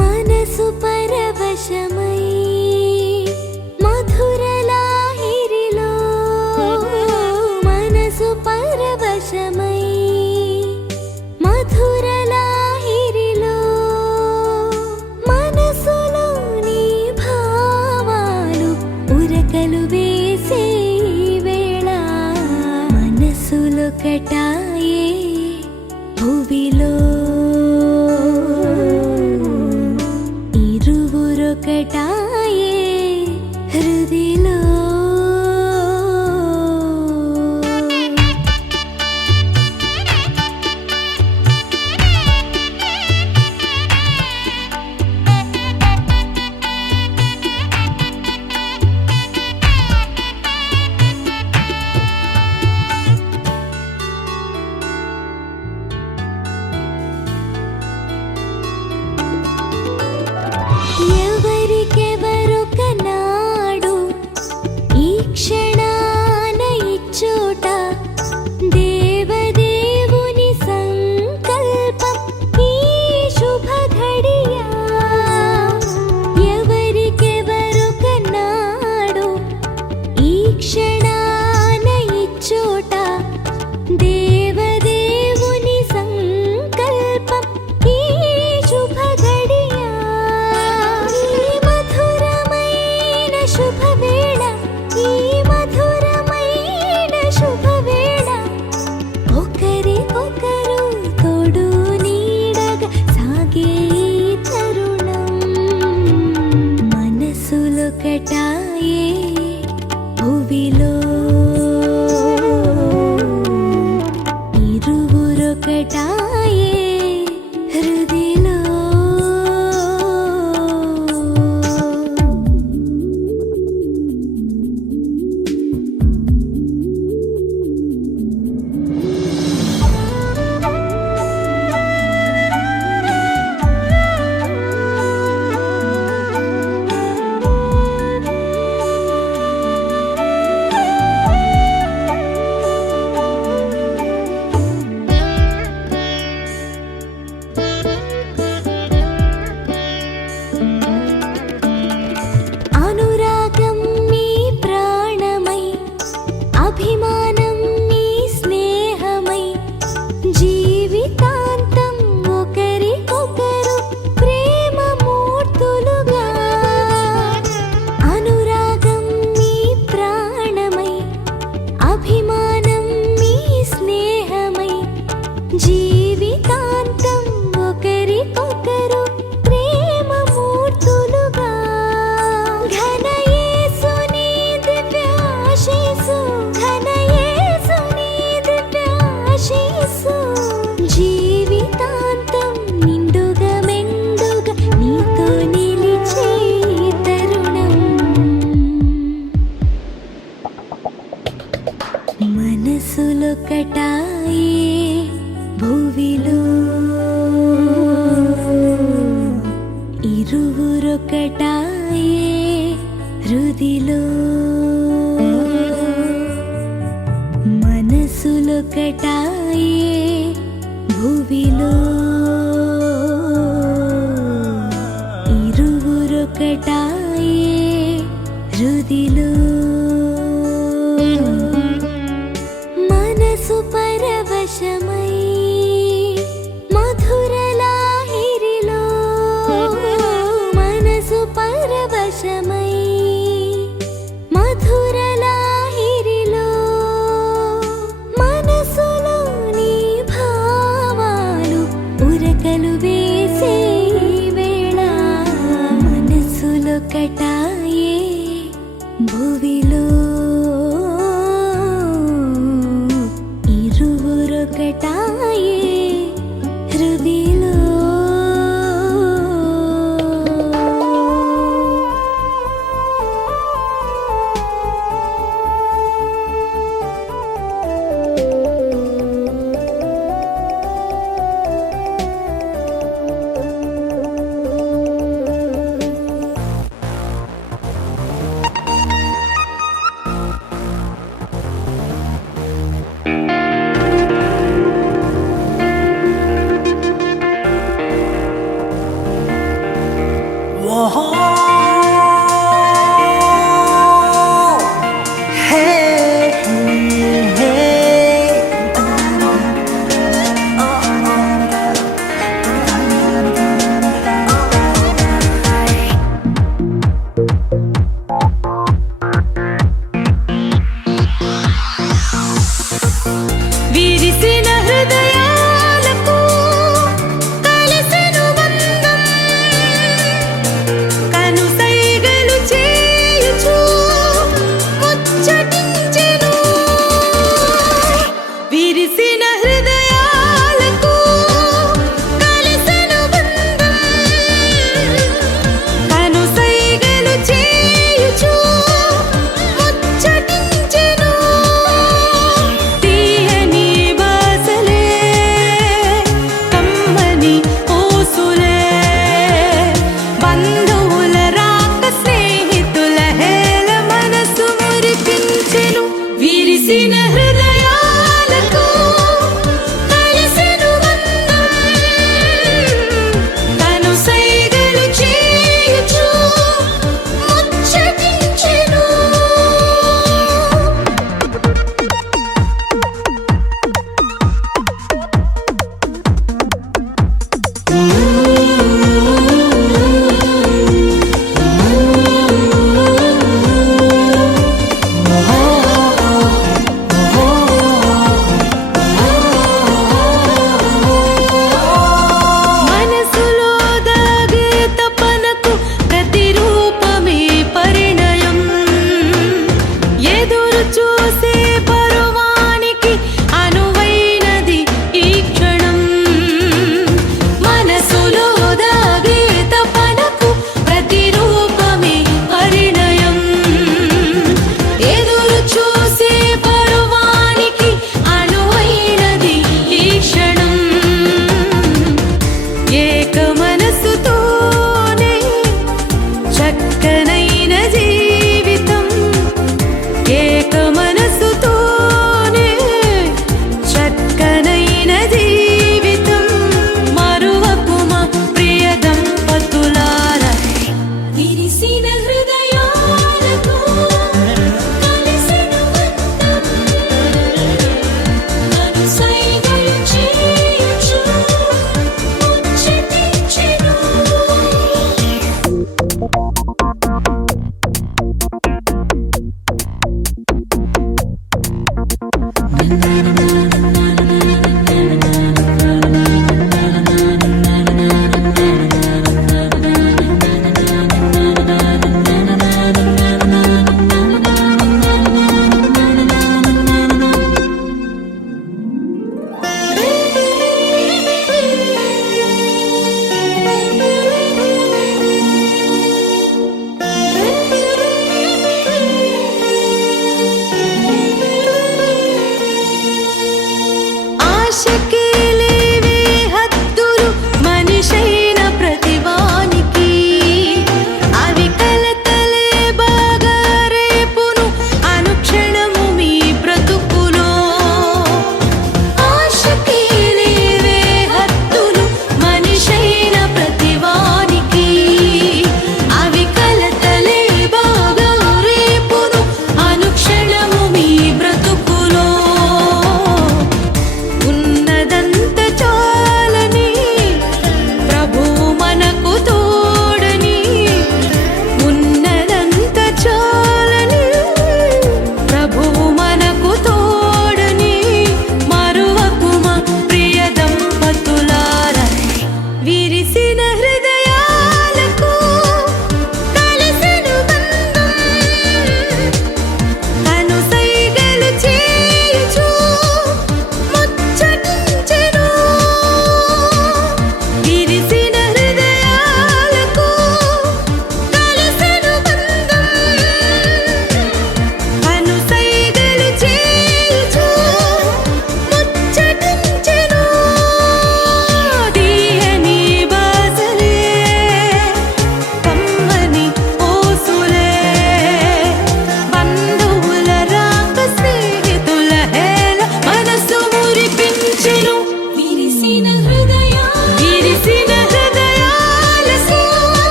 మనసు పరవశమై మధుర లాహిరిలో, మనసు పరవశమై మధుర లాహిరిలో. మనసులోని భావాలు ఉరకలు వేసే వేళ. మనసులొకటాయే భువిలో, ఇరువురొకటాయే హృదిలో. క్షణాన ఇచ్చోట దేవదేవుని సంకల్పం ఈ శుభ ఘడియ ఎవరికెవరు కన్నాడో ఈ క్షణాన ఇచ్చోట దేవదేవుని సంకల్పం ఈ శుభ ఘడియ ఈ మధురమైన శుభవేళ ఈ మధురమైన శుభవేళ ఒకరికొకరు తోడు నీడగా సాగే ఈ తరుణం మనసులొకటాయే భువిలో ఇరువురొకటాయే హృదిలో అనురాగం నీ ప్రాణమై అభిమానం నీ స్నేహమై జీవితాంతం ఒకరికొకరు ప్రేమ మూర్తులుగా అనురాగం నీ ప్రాణమై అభిమానం నీ స్నేహమై జీవితాంతం ఒకరికొకరు ప్రేమ మూర్తులుగా ఘనయేసుని దివ్యాశీసు ఘనయేసుని దివ్యాశీసు జీవితాంతం నిండుగా మెండుగా నీతో నిలిచే ఈ తరుణం మనసులొకటాయే భువిలో ఇరువురొకటాయే హృదిలో మనసులొకటాయే భువిలో ఇరువురొకటాయే హృదిలో మనసు పరవశమై మధుర లాహిరిలో మనసు పరవశమై మధుర లాహిరిలో మనసులోని భావాలు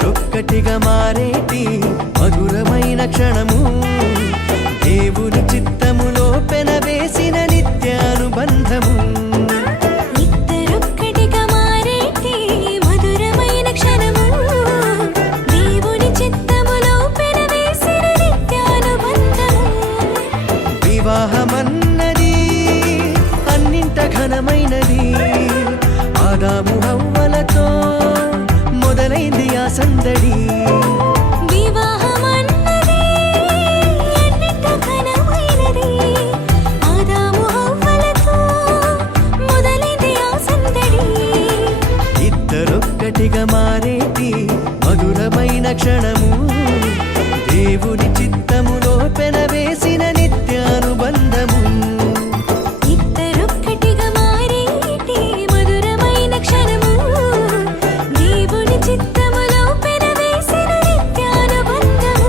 ఇద్దరొక్కటిగా మారేటి మధురమైన క్షణము, దేవుని చిత్తములో పెనవేసిన నిత్యానుబంధము. ఇద్దరొక్కటిగా మారేటి మధురమైన క్షణము, దేవుని చిత్తములో పెనవేసిన నిత్యానుబంధము. వివాహమన్నది అన్నింట ఘనమైనది, ఆదాము హవ్వలతో మొదలైంది ఆ సందడి. వివాహమన్నది అన్నింట ఘనమైనది, ఆదాము హవ్వలతో మొదలైంది ఆ సందడి. ఇద్దరొక్కటిగా మారేటి మధురమైన క్షణము, దేవుని చిత్తములో పెనవేసిన నిత్యానుబంధము. ఇద్దరొక్కటిగా మారేటి మధురమైన క్షణము, దేవుని చిత్తములో పెనవేసిన నిత్యానుబంధము.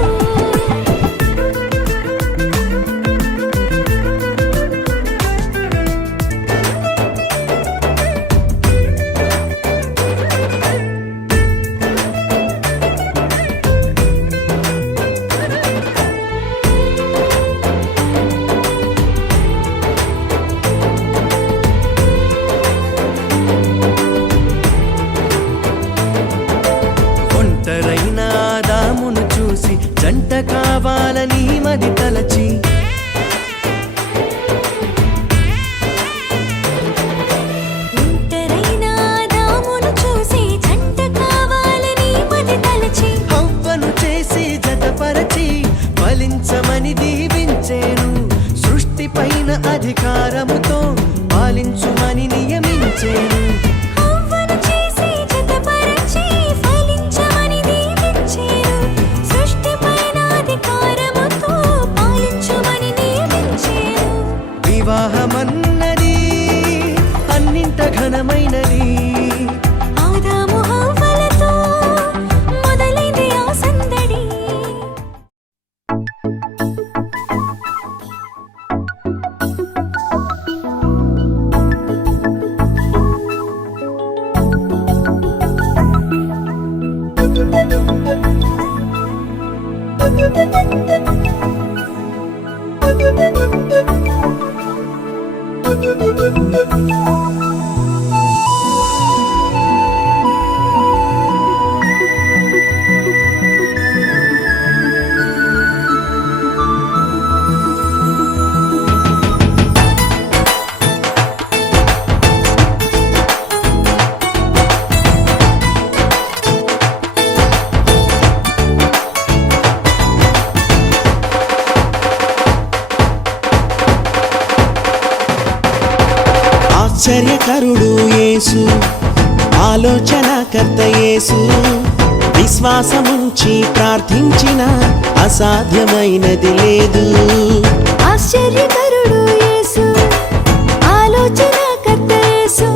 ఒంటరైన ఆదామును చూసి జంట కావాలని మది తలచి, ఒంటరైన ఆదామును చూసి జంట కావాలని మది తలచి, హవ్వను చేసి జతపరచి ఫలించమని దీవించేను. సృష్టి పైన అధికారముతో పాలించుమని నియమించేను. హవ్వను చేసి జతపరచి ఫలించమని దీవించెను. సృష్టిపైన అధికారముతో పాలించుమని నియమించెను. వివాహమన్నది అన్నింట ఘనమైనది, ఆదాము హవ్వలతో మొదలైంది ఆ సందడి. ఆశ్చర్యకరుడు యేసు, ఆలోచనకర్త యేసు, విశ్వాసముంచి ప్రార్థించిన అసాధ్యమైనది లేదు. ఆశ్చర్యకరుడు యేసు, ఆలోచనకర్త యేసు,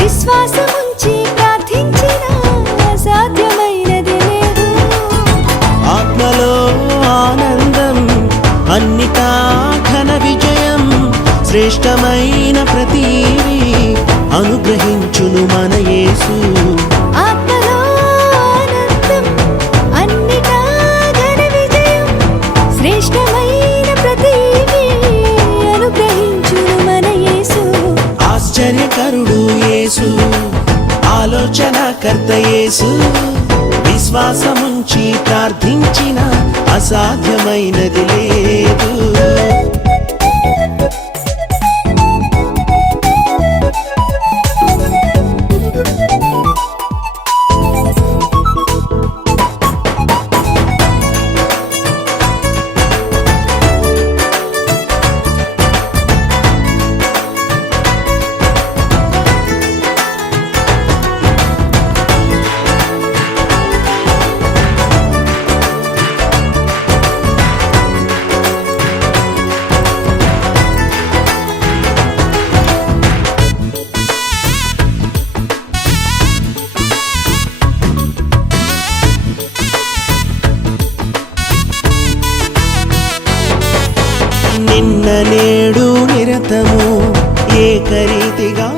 విశ్వాసముంచి ప్రార్థించిన అసాధ్యమైనది లేదు. ఆత్మలో ఆనందం, అన్నిటా ఘన విజయం, శ్రేష్టమైన ప్రతీవి అనుగ్రహించును మన యేసు. ఆత్మలో ఆనందం, అన్నిటా ఘన విజయం, శ్రేష్టమైన ప్రతీవి అనుగ్రహించును మన యేసు. ఆశ్చర్యకరుడు యేసు, ఆలోచనకర్త యేసు, విశ్వాసముంచి ప్రార్థించిన అసాధ్యమైనది లేదు. నిన్న నేడు నిరతము ఏకరీతిగా